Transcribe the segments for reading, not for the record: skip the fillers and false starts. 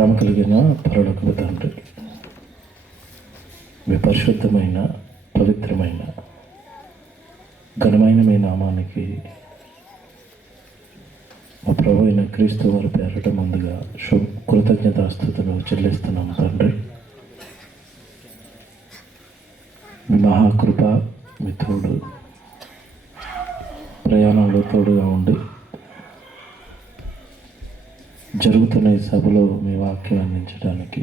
ప్రేమ కలిగిన పరలోకపు తండ్రి, మీ పరిశుద్ధమైన పవిత్రమైన ఘనమైన మీ నామానికి మా ప్రభు అయిన క్రీస్తు వారి పేరట ముందుగా కృతజ్ఞతాస్తుతులు చెల్లిస్తున్నాము తండ్రి. మీ మహాకృప, మీ తోడు, ప్రయాణంలో తోడుగా ఉండి జరుగుతున్న ఈ సభలో మీ వాక్యం అందించడానికి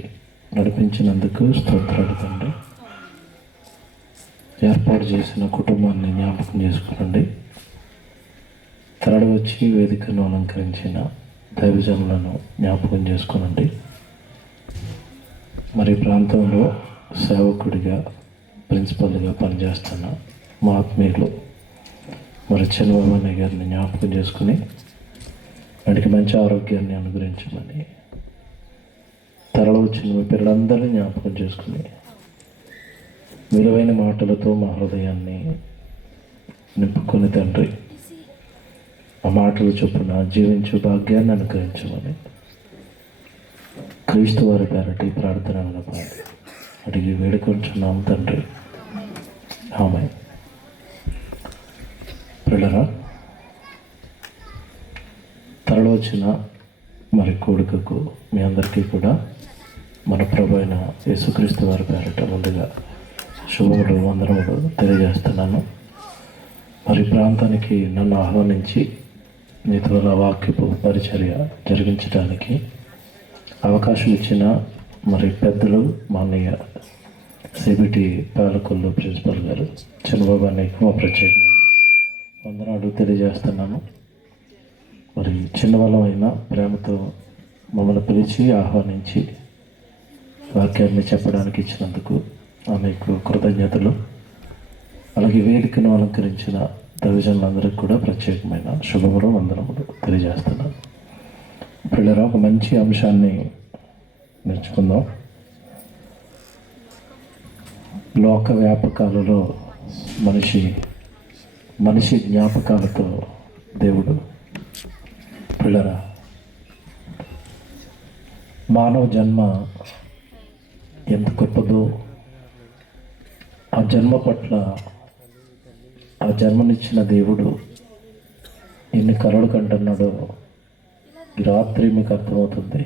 నడిపించినందుకు స్తోత్రాలు తండ్రి. ఏర్పాటు చేసిన కుటుంబాన్ని జ్ఞాపకం చేసుకోండి. తరలి వచ్చి వేదికను అలంకరించిన దైవజనులను జ్ఞాపకం చేసుకోనండి. మరి ప్రాంతంలో సేవకుడిగా, ప్రిన్సిపల్గా పనిచేస్తున్న మా ఆత్మీయులు మరి చంద్రబాబు గారిని జ్ఞాపకం చేసుకుని వాడికి మంచి ఆరోగ్యాన్ని అనుగ్రహించమని, తరలి వచ్చిన మీ పిల్లలందరినీ జ్ఞాపకం చేసుకుని విలువైన మాటలతో మా హృదయాన్ని నింపుకొని తండ్రి, ఆ మాటలు చొప్పున జీవించు భాగ్యాన్ని అనుగ్రహించమని క్రీస్తు వారి పేరటి ప్రార్థన వినపాలి అడిగి వేడుకొంచున్నాం తండ్రి. ఆమేన్. ప్రియులారా, తరలి వచ్చిన మరి కోడికకు మీ అందరికీ కూడా మన ప్రభు అయిన యేసుక్రీస్తు వారి పేరట ముందుగా శుభములు, వందనములు తెలియజేస్తున్నాను. మరి ప్రాంతానికి నన్ను ఆహ్వానించి మీ ద్వారా వాక్యపు పరిచర్య జరిగించడానికి అవకాశం ఇచ్చిన మరి పెద్దలు, మా అన్నయ్య సిబిటి పాలకొల్లు ప్రిన్సిపల్ గారు చంద్రబాబు అన్నయ్యకు మా ప్రత్యేకమైన వందనాలు తెలియజేస్తున్నాను. మరి చిన్నవాళ్ళమైన ప్రేమతో మమ్మల్ని పిలిచి ఆహ్వానించి వాక్యాన్ని చెప్పడానికి ఇచ్చినందుకు ఆమెకు కృతజ్ఞతలు. అలాగే వేదికను అలంకరించిన దైవజనులందరికీ కూడా ప్రత్యేకమైన శుభములు, వందనములు తెలియజేస్తున్నాను. పిల్లరా, ఒక మంచి అంశాన్ని నేర్చుకుందాం. లోక వ్యాపకాలలో మనిషి జ్ఞాపకాలతో దేవుడు. పిల్లరా, మానవ జన్మ ఎంత గొప్పదో, ఆ జన్మ పట్ల ఆ జన్మనిచ్చిన దేవుడు ఎన్ని కలలు కంటున్నాడో ఈ రాత్రి మీకు అర్థమవుతుంది.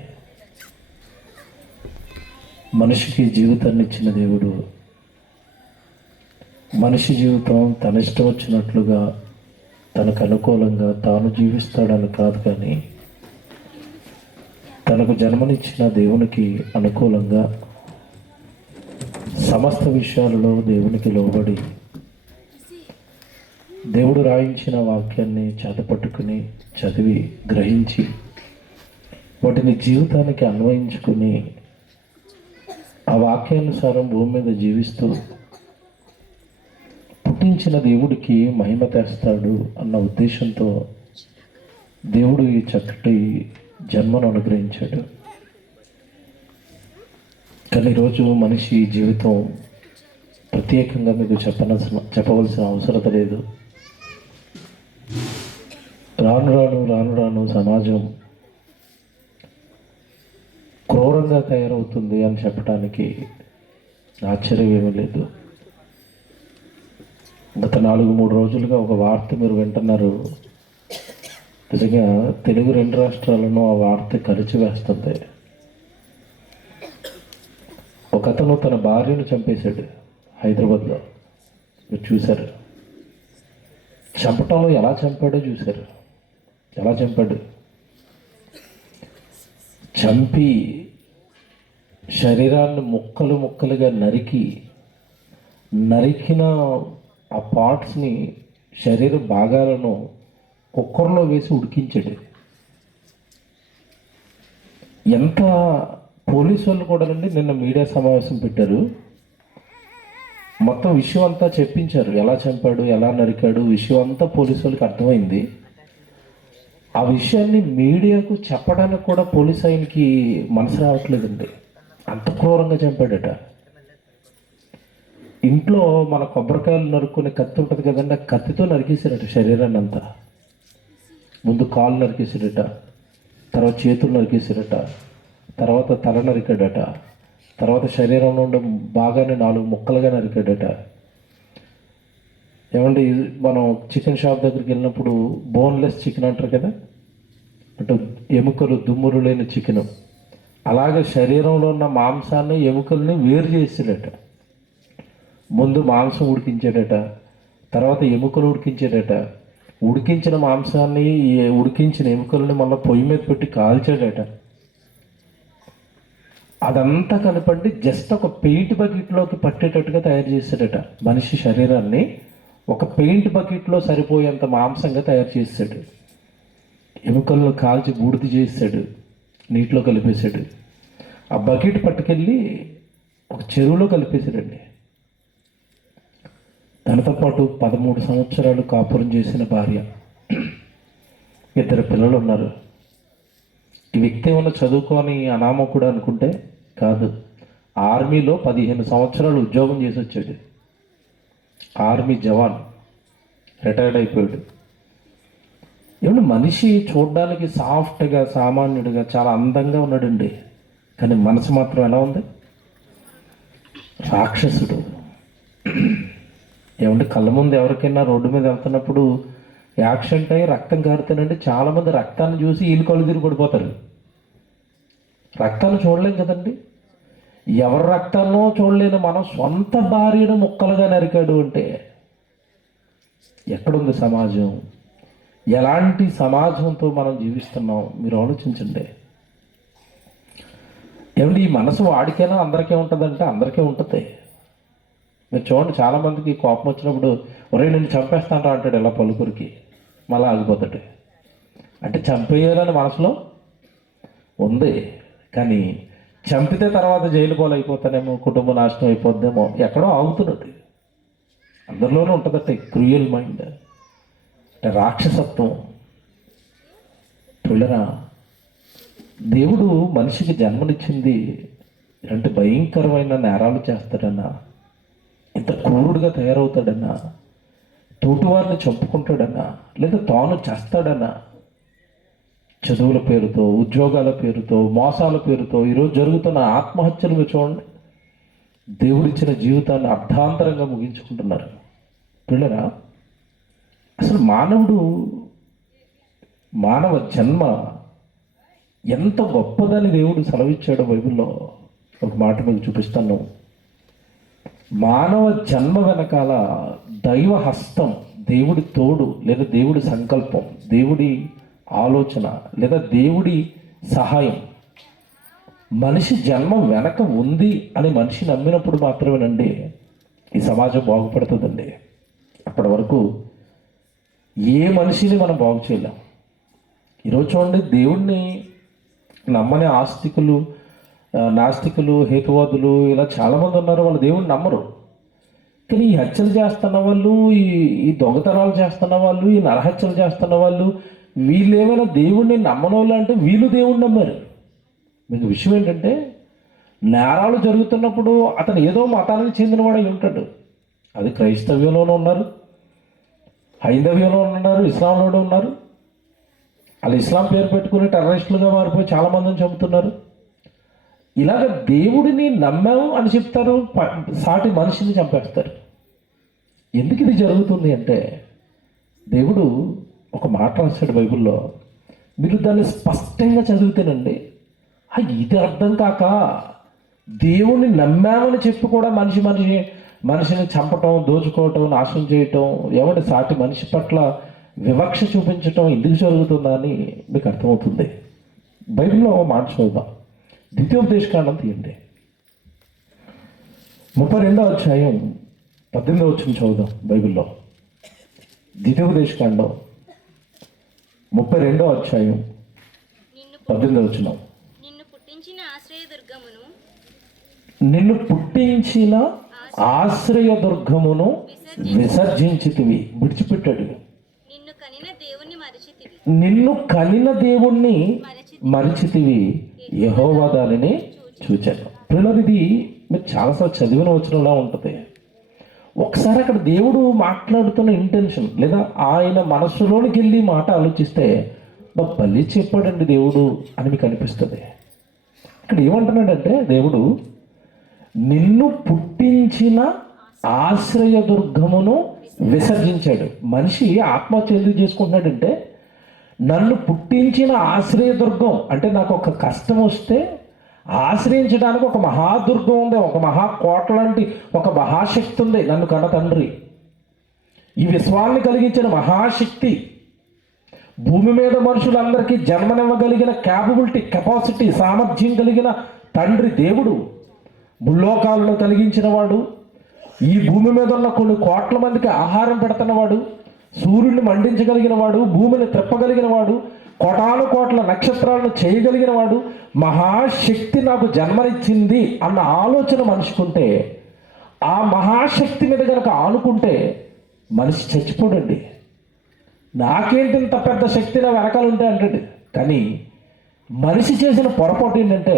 మనిషికి జీవితాన్ని ఇచ్చిన దేవుడు మనిషి జీవితం తన ఇష్టం వచ్చినట్లుగా, తనకు అనుకూలంగా తాను జీవిస్తాడని కాదు, కానీ తనకు జన్మనిచ్చిన దేవునికి అనుకూలంగా సమస్త విషయాలలో దేవునికి లోబడి దేవుడు రాయించిన వాక్యాన్ని చేతపట్టుకుని చదివి గ్రహించి వాటిని జీవితానికి అన్వయించుకుని ఆ వాక్యానుసారం భూమి మీద జీవిస్తూ పుట్టించిన దేవుడికి మహిమ తెస్తాడు అన్న ఉద్దేశంతో దేవుడు ఈ చక్కటి జన్మను అనుగ్రహించాడు. కానీ ఈరోజు మనిషి జీవితం ప్రత్యేకంగా మీకు చెప్పవలసిన అవసరం లేదు. రాను రాను సమాజం క్రూరంగా తయారవుతుంది అని చెప్పడానికి ఆశ్చర్యం ఏమీ లేదు. గత 3 రోజులుగా ఒక వార్త మీరు వింటున్నారు. నిజంగా తెలుగు 2 రాష్ట్రాలను ఆ వార్త కలిచివేస్తుంది. ఒక అతను తన భార్యను చంపేశాడు హైదరాబాద్లో. మీరు చూశారు. చంపటంలో ఎలా చంపాడో చూశారు. ఎలా చంపాడు? చంపి శరీరాన్ని ముక్కలు ముక్కలుగా నరికిన ఆ పార్ట్స్ని, శరీర భాగాలను కుక్కర్లో వేసి ఉడికించాడు. ఎంత పోలీసు వాళ్ళు కూడా నిన్న మీడియా సమావేశం పెట్టారు. మొత్తం విషయం అంతా చెప్పించారు. ఎలా చంపాడు, ఎలా నరికాడు, విషయం అంతా పోలీసు వాళ్ళకి అర్థమైంది. ఆ విషయాన్ని మీడియాకు చెప్పడానికి కూడా పోలీసు ఆయనకి మనసు రావట్లేదండి. అంత క్రూరంగా చంపాడట. ఇంట్లో మన కొబ్బరికాయలు నరుక్కునే కత్తి ఉంటుంది కదండి, ఆ కత్తితో నరికేసారట శరీరాన్ని అంతా. ముందు కాళ్ళు నరికేసారట, తర్వాత చేతులు నరికేసారట, తర్వాత తల నరికాడట, తర్వాత శరీరంలో ఉండే బాగానే 4 ముక్కలుగా నరికాడట. ఏమండి, మనం చికెన్ షాప్ దగ్గరికి వెళ్ళినప్పుడు బోన్లెస్ చికెన్ అంటారు కదా, అంటే ఎముకలు దుమ్ములు లేని చికెను, అలాగే శరీరంలో ఉన్న మాంసాన్ని ఎముకల్ని వేరు చేసాడట. ముందు మాంసం ఉడికించాడట, తర్వాత ఎముకలు ఉడికించాడట, ఉడికించిన మాంసాన్ని ఉడికించిన ఎముకలని మళ్ళీ పొయ్యి మీద పెట్టి కాల్చాడట. అదంతా కనపడి జస్ట్ ఒక పెయింట్ బకెట్లోకి పట్టేటట్టుగా తయారు చేశాడట. మనిషి శరీరాన్ని ఒక పెయింట్ బకెట్లో సరిపోయేంత మాంసంగా తయారు చేశాడు. ఎముకలను కాల్చి బూడిద చేశాడు, నీటిలో కలిపేశాడు. ఆ బకెట్ పట్టుకెళ్ళి ఒక చెరువులో కలిపేశాడండి. తనతో పాటు 13 సంవత్సరాలు కాపురం చేసిన భార్య, 2 పిల్లలు ఉన్నారు. ఈ వ్యక్తి ఏమన్నా చదువుకొని అనామకుడు అనుకుంటే కాదు. ఆర్మీలో 15 సంవత్సరాలు ఉద్యోగం చేసి వచ్చాడు. ఆర్మీ జవాన్, రిటైర్డ్ అయిపోయాడు. ఏమన్నా మనిషి చూడడానికి సాఫ్ట్గా, సామాన్యుడిగా చాలా అందంగా ఉన్నాడండి. కానీ మనసు మాత్రం ఎలా ఉంది? రాక్షసుడు. ఏమంటే కళ్ళ ముందు ఎవరికైనా రోడ్డు మీద వెళ్తున్నప్పుడు యాక్సిడెంట్ అయ్యి రక్తం కారుతానంటే చాలామంది రక్తాన్ని చూసి వీళ్ళు కళ్ళు తిరిగి పడిపోతారు. రక్తాన్ని చూడలేం కదండి. ఎవరి రక్తాన్నో చూడలేని మనం సొంత భార్యను ముక్కలుగా నరికాడు అంటే ఎక్కడుంది సమాజం? ఎలాంటి సమాజంతో మనం జీవిస్తున్నాం మీరు ఆలోచించండి. ఏమంటే ఈ మనసు వాడికైనా అందరికీ ఉంటుందంటే అందరికీ ఉంటుంది. మీరు చూడండి, చాలామందికి కోపం వచ్చినప్పుడు ఒరే నేను చంపేస్తాను రా అంటాడు, ఇలా పలుకురికి, మళ్ళీ ఆగిపోతాడు. అంటే చంపేయాలని మనసులో ఉంది, కానీ చంపితే తర్వాత జైలు పాలు అయిపోతానేమో, కుటుంబ నాశనం అయిపోద్దేమో, ఎక్కడో ఆగుతున్నది. అందరిలోనూ ఉంటుందట క్రూయల్ మైండ్, అంటే రాక్షసత్వం. పిల్లరా, దేవుడు మనిషికి జన్మనిచ్చింది ఇలాంటి భయంకరమైన నేరాలు చేస్తాడన్నా, ఇంత క్రూరుడుగా తయారవుతాడన్నా, తోటివారిని చంపుకుంటాడన్నా, లేదా తాను చేస్తాడన్నా, చదువుల పేరుతో, ఉద్యోగాల పేరుతో, మోసాల పేరుతో ఈరోజు జరుగుతున్న ఆత్మహత్యలు మీరు చూడండి. దేవుడిచ్చిన జీవితాన్ని అర్ధాంతరంగా ముగించుకుంటున్నారు. పిల్లరా, అసలు మానవ జన్మ ఎంత గొప్పదని దేవుడు సెలవిచ్చాడో బైబిల్లో ఒక మాట మీకు చూపిస్తాను. మానవ జన్మ వెనకాల దైవ హస్తం, దేవుడి తోడు లేదా దేవుడి సంకల్పం, దేవుడి ఆలోచన లేదా దేవుడి సహాయం మనిషి జన్మ వెనక ఉంది అని మనిషి నమ్మినప్పుడు మాత్రమేనండి ఈ సమాజం బాగుపడుతుందండి. అప్పటి వరకు ఏ మనిషిని మనం బాగు చేయలేం. ఈరోజు చూడండి, దేవుడిని నమ్మని ఆస్తికులు, నాస్తికులు, హేతువాదులు ఇలా చాలామంది ఉన్నారు. వాళ్ళు దేవుడిని నమ్మరు. కానీ ఈ హత్యలు చేస్తున్న వాళ్ళు, ఈ దొంగతనాలు చేస్తున్న వాళ్ళు, ఈ నరహత్యలు చేస్తున్న వాళ్ళు, వీళ్ళు ఏమైనా దేవుడిని నమ్మని వాళ్ళు అంటే వీళ్ళు దేవుడిని నమ్మారు. మీకు విషయం ఏంటంటే, నేరాలు జరుగుతున్నప్పుడు అతను ఏదో మతానికి చెందినవాడై ఉంటాడు. అది క్రైస్తవ్యంలోనూ ఉన్నారు, హైందవ్యంలో ఉన్నారు, ఇస్లాంలోనూ ఉన్నారు. వాళ్ళు ఇస్లాం పేరు పెట్టుకుని టెర్రరిస్టులుగా మారిపోయి చాలామందిని చంపుతున్నారు. ఇలాగ దేవుడిని నమ్మాము అని చెప్తారు, సాటి మనిషిని చంపేస్తారు. ఎందుకు ఇది జరుగుతుంది అంటే, దేవుడు ఒక మాట రాశాడు బైబిల్లో. మీరు దాన్ని స్పష్టంగా చదివితేనండి ఇది అర్థం కాక దేవుణ్ణి నమ్మామని చెప్పి కూడా మనిషిని చంపటం, దోచుకోవటం, నాశనం చేయటం, ఎవరి సాటి మనిషి పట్ల వివక్ష చూపించటం ఎందుకు జరుగుతుందా అని మీకు అర్థమవుతుంది. బైబిల్లో మాట చదువుదాం. ద్వితీయోపదేశకాండం తీయండి, 32వ అధ్యాయం 18వ వచనం చదువుదాం. బైబిల్లో ద్వితీయోపదేశకాండం 32వ అధ్యాయం 18వ వచనం. నిన్ను పుట్టించిన ఆశ్రయదుర్గమును విసర్జించితివి, విడిచిపెట్టాడు. నిన్ను కనిన దేవుణ్ణి మరిచితివి, యెహోవా దానిని చూచాను. పిల్లలది మీరు చాలాసార్లు చదివిన వచనంలా ఉంటుంది. ఒకసారి అక్కడ దేవుడు మాట్లాడుతున్న ఇంటెన్షన్ లేదా ఆయన మనస్సులోనికి వెళ్ళి మాట ఆలోచిస్తే బలి చెప్పాడండి దేవుడు అని మీకు అనిపిస్తుంది. ఇక్కడ ఏమంటున్నాడంటే దేవుడు, నిన్ను పుట్టించిన ఆశ్రయదుర్గమును విసర్జించాడు. మనిషి ఆత్మహత్య ఎందుకు చేసుకుంటున్నాడంటే, నన్ను పుట్టించిన ఆశ్రయదుర్గం అంటే నాకు ఒక కష్టం వస్తే ఆశ్రయించడానికి ఒక మహాదుర్గం ఉంది, ఒక మహాకోట లాంటి ఒక మహాశక్తి ఉంది నన్ను కన్న తండ్రి. ఈ విశ్వాన్ని కలిగించిన మహాశక్తి, భూమి మీద మనుషులందరికీ జన్మనివ్వగలిగిన కెపాసిటీ, సామర్థ్యం కలిగిన తండ్రి దేవుడు, భూలోకాలను కలిగించిన వాడు, ఈ భూమి మీద ఉన్న కొన్ని కోట్ల మందికి ఆహారం పెడుతున్నవాడు, సూర్యుడిని మండించగలిగిన వాడు, భూమిని తిప్పగలిగిన వాడు, కోటాను కోట్ల నక్షత్రాలను చేయగలిగిన వాడు, మహాశక్తి నాకు జన్మనిచ్చింది అన్న ఆలోచన మనిషికుంటే, ఆ మహాశక్తి మీద కనుక ఆనుకుంటే మనిషి చచ్చిపోడండి. నాకేంటి ఇంత పెద్ద శక్తి నా వెనకాల ఉంటే అంటాడు. కానీ మనిషి చేసిన పొరపాటు ఏంటంటే,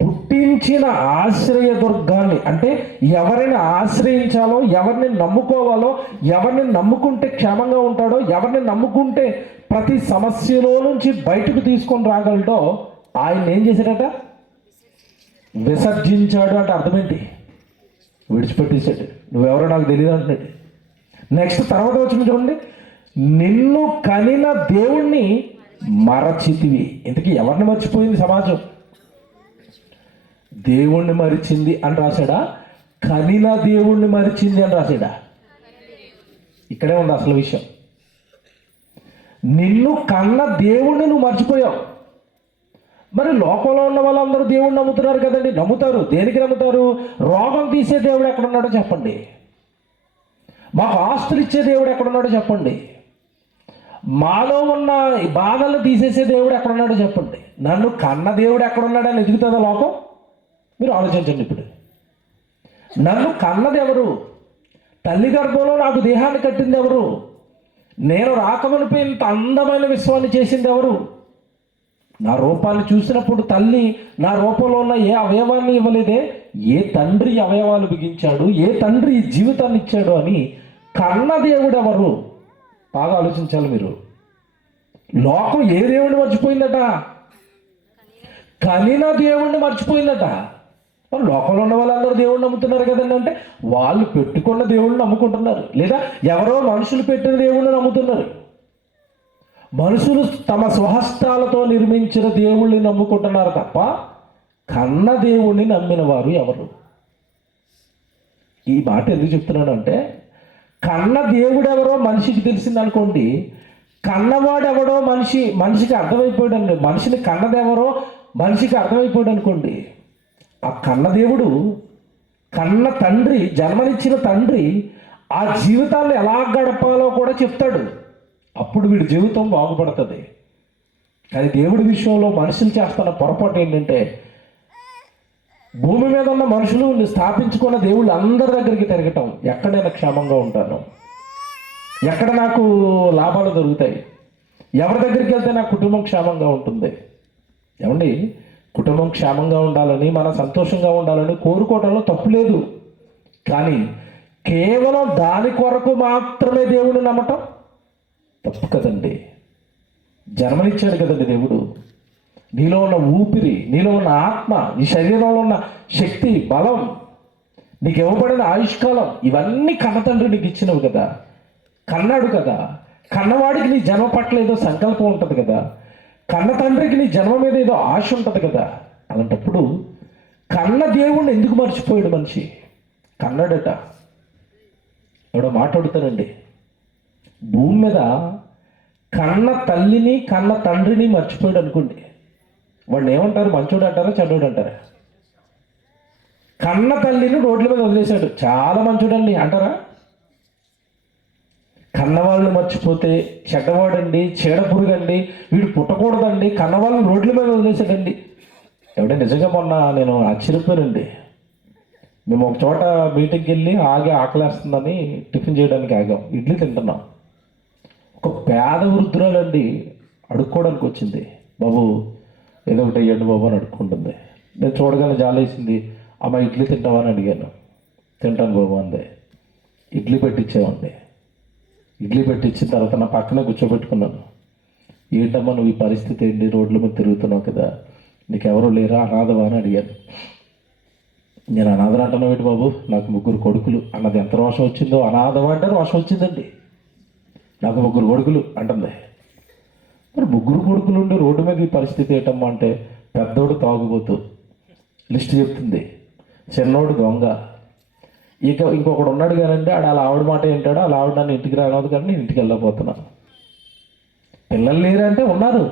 పుట్టించిన ఆశ్రయదుర్గాన్ని అంటే ఎవరిని ఆశ్రయించాలో, ఎవరిని నమ్ముకోవాలో, ఎవరిని నమ్ముకుంటే క్షేమంగా ఉంటాడో, ఎవరిని నమ్ముకుంటే ప్రతి సమస్యలో నుంచి బయటకు తీసుకొని రాగలడో ఆయన ఏం చేశాడట? విసర్జించాడు. అంటే అర్థమేంటి? విడిచిపెట్టేశాడు. నువ్వెవరో నాకు తెలియదు అంటున్నాడు. నెక్స్ట్ తర్వాత వచ్చిన చూడండి, నిన్ను కనిన దేవుణ్ణి మరచితివి. ఇంతకీ ఎవరిని మర్చిపోయింది సమాజం? దేవుణ్ణి మరిచింది అని రాశాడా? కనిన దేవుణ్ణి మరిచింది అని రాశాడా? ఇక్కడే ఉంది అసలు విషయం. నిన్ను కన్న దేవుణ్ణి నువ్వు మర్చిపోయావు. మరి లోకంలో ఉన్న వాళ్ళందరూ దేవుణ్ణి నమ్ముతున్నారు కదండి. నమ్ముతారు. దేనికి నమ్ముతారు? రోగం తీసే దేవుడు ఎక్కడున్నాడో చెప్పండి, మాకు ఆస్తులు ఇచ్చే దేవుడు ఎక్కడున్నాడో చెప్పండి, మాలో ఉన్న బాధలు తీసేసే దేవుడు ఎక్కడున్నాడో చెప్పండి. నన్ను కన్న దేవుడు ఎక్కడున్నాడని ఎదుగుతుందా లోకం? మీరు ఆలోచించండి. ఇప్పుడు నన్ను కన్నది ఎవరు? తల్లి గర్భంలో నాకు దేహాన్ని కట్టింది ఎవరు? నేను రాకమునిపై ఇంత అందమైన విశ్వాన్ని చేసింది ఎవరు? నా రూపాన్ని చూసినప్పుడు తల్లి నా రూపంలో ఉన్న ఏ అవయవాన్ని ఇవ్వలేదే, ఏ తండ్రి అవయవాలు బిగించాడు, ఏ తండ్రి ఈ జీవితాన్ని ఇచ్చాడు అని కన్న దేవుడు ఎవరు? బాగా ఆలోచించాలి మీరు. లోకం ఏ దేవుడిని మర్చిపోయిందట? కనిన దేవుణ్ణి మర్చిపోయిందట. లోకంలో ఉన్న వాళ్ళందరూ దేవుడిని నమ్ముతున్నారు కదండి. అంటే వాళ్ళు పెట్టుకున్న దేవుడిని నమ్ముకుంటున్నారు, లేదా ఎవరో మనుషులు పెట్టిన దేవుడిని నమ్ముతున్నారు. మనుషులు తమ స్వహస్తాలతో నిర్మించిన దేవుళ్ళని నమ్ముకుంటున్నారు తప్ప కన్న దేవుణ్ణి నమ్మిన వారు ఎవరు? ఈ మాట ఎందుకు చెప్తున్నాను అంటే, కన్న దేవుడు ఎవరో మనిషికి తెలిసింది అనుకోండి, కన్నవాడు ఎవడో మనిషికి అర్థమైపోయాడు అండి. మనిషిని కన్నదెవరో మనిషికి అర్థమైపోయాడు అనుకోండి. ఆ కన్న దేవుడు, కన్న తండ్రి, జన్మనిచ్చిన తండ్రి ఆ జీవితాన్ని ఎలా గడపాలో కూడా చెప్తాడు. అప్పుడు వీడి జీవితం బాగుపడుతుంది. కానీ దేవుడి విషయంలో మనుషులు చేస్తున్న పొరపాటు ఏంటంటే, భూమి మీద ఉన్న మనుషులు స్థాపించుకున్న దేవుళ్ళు అందరి దగ్గరికి తిరగటం, ఎక్కడ నేను క్షేమంగా ఉంటాను, ఎక్కడ నాకు లాభాలు దొరుకుతాయి, ఎవరి దగ్గరికి వెళ్తే నా కుటుంబం క్షేమంగా ఉంటుంది. ఏమండి, కుటుంబం క్షేమంగా ఉండాలని, మనం సంతోషంగా ఉండాలని కోరుకోవడంలో తప్పు లేదు. కానీ కేవలం దాని కొరకు మాత్రమే దేవుడిని నమ్మటం తప్పు కదండి. జన్మనిచ్చాడు కదండి దేవుడు. నీలో ఉన్న ఊపిరి, నీలో ఉన్న ఆత్మ, నీ శరీరంలో ఉన్న శక్తి, బలం, నీకు ఇవ్వబడిన ఆయుష్కాలం, ఇవన్నీ కన్న తండ్రి నీకు ఇచ్చినవి కదా. కన్నాడు కదా. కన్నవాడికి నీ జన్మ పట్ల ఏదో సంకల్పం ఉంటుంది కదా. కన్న తండ్రికి నీ జన్మ మీద ఏదో ఆశ ఉంటుంది కదా. అలాంటప్పుడు కన్న దేవుణ్ణి ఎందుకు మర్చిపోయాడు మనిషి? కన్నాడట. ఎవడో మాట్లాడుతానండి, భూమి మీద కన్న తల్లిని కన్న తండ్రిని మర్చిపోయాడు అనుకోండి, వాడిని ఏమంటారు? మంచోడు అంటారా, చెడ్డోడు అంటారా? కన్న తల్లిని రోడ్ల మీద వదిలేశాడు, చాలా మంచోడండి అంటారా? కన్నవాళ్ళని మర్చిపోతే చెడ్డవాడండి, చీడపురుగండి, వీడు పుట్టకూడదండి, కన్నవాళ్ళని రోడ్ల మీద వదిలేశాడండి. ఎవడే నిజంగా మొన్న నేను ఆశ్చర్యపోయానండి. మేము ఒక చోట మీటింగ్కి వెళ్ళి ఆకలేస్తుందని టిఫిన్ చేయడానికి ఆగాం. ఇడ్లీ తింటున్నాం. ఒక పేద వృద్ధురాలండి అడుక్కోవడానికి వచ్చింది. బాబు ఏదో ఒకటి వేయండి బాబు అని అడుక్కుంటుంది. నేను చూడగానే జాలేసింది. అమ్మ ఇడ్లీ తింటావా అని అడిగాను. తింటాను బాబు అందే. ఇడ్లీ పెట్టించామండి. ఇడ్లీ పెట్టించిన తర్వాత నా పక్కనే కూర్చోబెట్టుకున్నాను. ఏంటమ్మా నువ్వు ఈ పరిస్థితి ఏంటి, రోడ్ల మీద తిరుగుతున్నావు కదా, నీకెవరు లేరా, అనాథవా అని అడిగాను. నేను అనాథలు అంటున్నావు ఏంటి బాబు, నాకు 3 కొడుకులు అన్నది ఎంత రోషం వచ్చిందో. అనాథవా అంటే రోషం వచ్చిందండి. నాకు 3 కొడుకులు అంటుంది. మరి 3 కొడుకులు ఉండి రోడ్డు మీద ఈ పరిస్థితి ఏంటమ్మా అంటే, పెద్దోడు తాగుబోతు లిస్ట్ చెప్తుంది, చిన్నోడు దొంగ, ఇంకొకడు ఉన్నాడు కానండి ఆడ అలా ఆవిడ మాట ఏంటాడో, అలా ఆవిడ నన్ను ఇంటికి రాగలదు కానీ నేను ఇంటికి వెళ్ళకపోతున్నాను. పిల్లలు లేరంటే ఉన్నారు.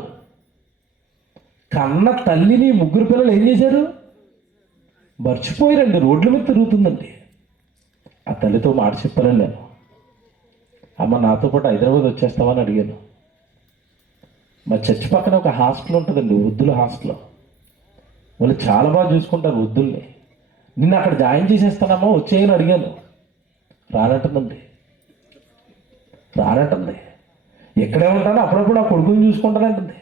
కన్న తల్లిని 3 పిల్లలు ఏం చేశారు, మర్చిపోయారండి. రోడ్ల మీద తిరుగుతుందండి. ఆ తల్లితో మాట చెప్పాను నేను, అమ్మ నాతో పాటు హైదరాబాద్ వచ్చేస్తామని అడిగాను. మా చర్చి పక్కన ఒక హాస్టల్ ఉంటుందండి, వృద్ధుల హాస్టల్. వాళ్ళు చాలా బాగా చూసుకుంటారు వృద్ధుల్ని. నిన్ను అక్కడ జాయిన్ చేసేస్తానమ్మా వచ్చేయని అడిగాను. రానంటుందండి. ఎక్కడే ఉంటానో అప్పుడప్పుడు ఆ కొడుకుని చూసుకుంటానంటుంది.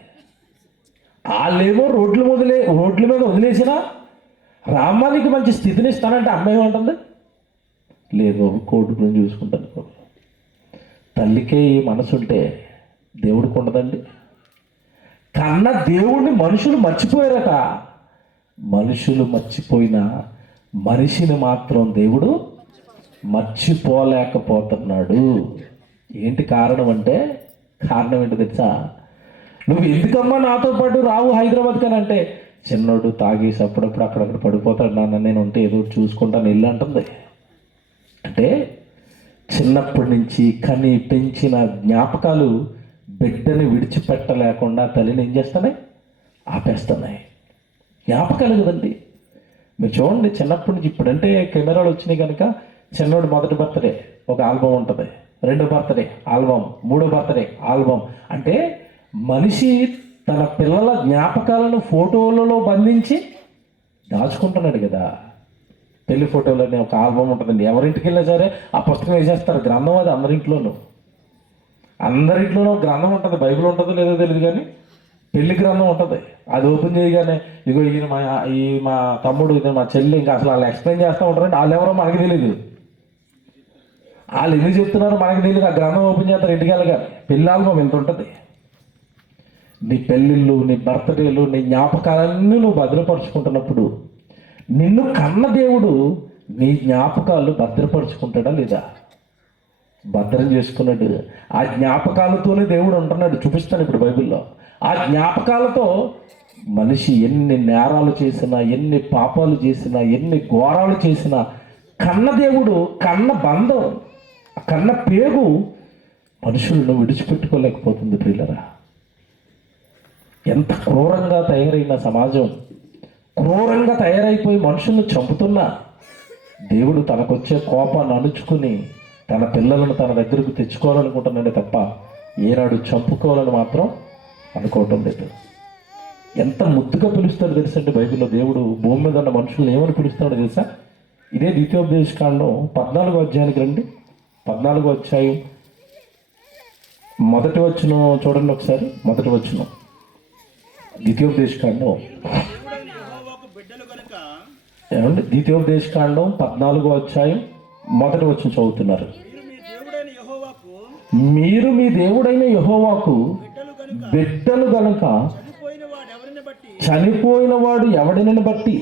వాళ్ళేమో రోడ్ల మీద వదిలేసినా రామానికి మంచి స్థితిని ఇస్తానంటే అమ్మాయి ఏమంటుంది, లేదు కొడుకుని చూసుకుంటాను. తల్లికే ఈ మనసు ఉంటే దేవుడికి ఉండదండి. కన్న దేవుడిని మనుషులు మర్చిపోయారట. మనుషులు మర్చిపోయినా మనిషిని మాత్రం దేవుడు మర్చిపోలేకపోతున్నాడు. ఏంటి కారణం అంటే, కారణం ఏంటి తెలుసా? నువ్వు ఎందుకమ్మా నాతో పాటు రావు హైదరాబాద్ అని అంటే, చిన్నోడు తాగేసి అప్పుడప్పుడు అక్కడక్కడ పడిపోతాడు నాన్న, నేను ఉంటే ఏదో చూసుకుంటాను ఇల్లు అంటుంది. అంటే చిన్నప్పటి నుంచి కని పెంచిన జ్ఞాపకాలు బిడ్డని విడిచిపెట్టలేకుండా తల్లిని ఏం చేస్తున్నాయి, ఆపేస్తున్నాయి. జ్ఞాపకాలు కదండి. మీరు చూడండి, చిన్నప్పటి నుంచి ఇప్పుడంటే కెమెరాలు వచ్చినాయి కనుక చిన్నోడు మొదటి బర్త్డే ఒక ఆల్బమ్ ఉంటుంది, 2వ బర్త్డే ఆల్బమ్, 3వ బర్త్డే ఆల్బమ్. అంటే మనిషి తన పిల్లల జ్ఞాపకాలను ఫోటోలలో బంధించి దాచుకుంటున్నాడు కదా. పెళ్లి ఫోటోలు అనే ఒక ఆల్బమ్ ఉంటుందండి. ఎవరింటికి వెళ్ళినా సరే ఆ పుస్తకం వేసేస్తారు. గ్రంథం అది అందరింట్లోనూ గ్రంథం ఉంటుంది. బైబిల్ ఉంటుందో లేదో తెలియదు కానీ పెళ్లి గ్రంథం ఉంటుంది. అది ఓపెన్ చేయగానే ఇగో ఈయన మా తమ్ముడు, ఇది మా చెల్లి, ఇంకా అసలు వాళ్ళు ఎక్స్ప్లెయిన్ చేస్తూ ఉంటారంటే వాళ్ళు ఎవరో మనకి తెలియదు. వాళ్ళు ఎందుకు చెప్తున్నారో మనకి తెలియదు. ఆ గ్రంథం ఓపెన్ చేస్తారు ఇంటికి వెళ్ళగా. పెళ్లి ఆల్బమ్ ఎంత ఉంటుంది. నీ పెళ్ళిళ్ళు, నీ బర్త్డేలు, నీ జ్ఞాపకాలన్నీ నువ్వు భద్రపరుచుకుంటున్నప్పుడు నిన్ను కన్న దేవుడు నీ జ్ఞాపకాలు భద్రపరుచుకుంటాడా లేదా? భద్రం చేసుకున్నాడు. ఆ జ్ఞాపకాలతోనే దేవుడు ఉంటున్నాడు. చూపిస్తాను ఇప్పుడు బైబిల్లో. ఆ జ్ఞాపకాలతో మనిషి ఎన్ని నేరాలు చేసినా, ఎన్ని పాపాలు చేసినా, ఎన్ని ఘోరాలు చేసినా కన్న దేవుడు, కన్న బంధం, కన్న పేగు మనుషులను విడిచిపెట్టుకోలేకపోతుంది. ప్రియులరా, ఎంత క్రూరంగా తయారైన సమాజం, క్రూరంగా తయారైపోయి మనుషులను చంపుతున్నా దేవుడు తనకొచ్చే కోపాన్ని అణుచుకుని తన పిల్లలను తన దగ్గరకు తెచ్చుకోవాలనుకుంటున్నాడే తప్ప ఏనాడు చంపుకోవాలని మాత్రం అనుకోవటం లేదు. ఎంత ముద్దుగా పిలుస్తాడో తెలుసండి బైబిల్లో. దేవుడు భూమి మీద ఉన్న మనుషులను ఏమని పిలుస్తాడో తెలుసా? ఇదే ద్వితీయోపదేశకాండం 14వ అధ్యాయానికి రండి. 14వ అధ్యాయం 1వ వచనం చూడండి ఒకసారి. 1వ వచనం ద్వితీయోపదేశకాండం ఏమండి? ద్వితీయోపదేశకాండం 14వ అధ్యాయం 1వ వచనం చదువుతున్నారు. మీరు మీ దేవుడైన యెహోవాకు బిడ్డలు గనుక చనిపోయిన వాడు ఎవడిని బట్టి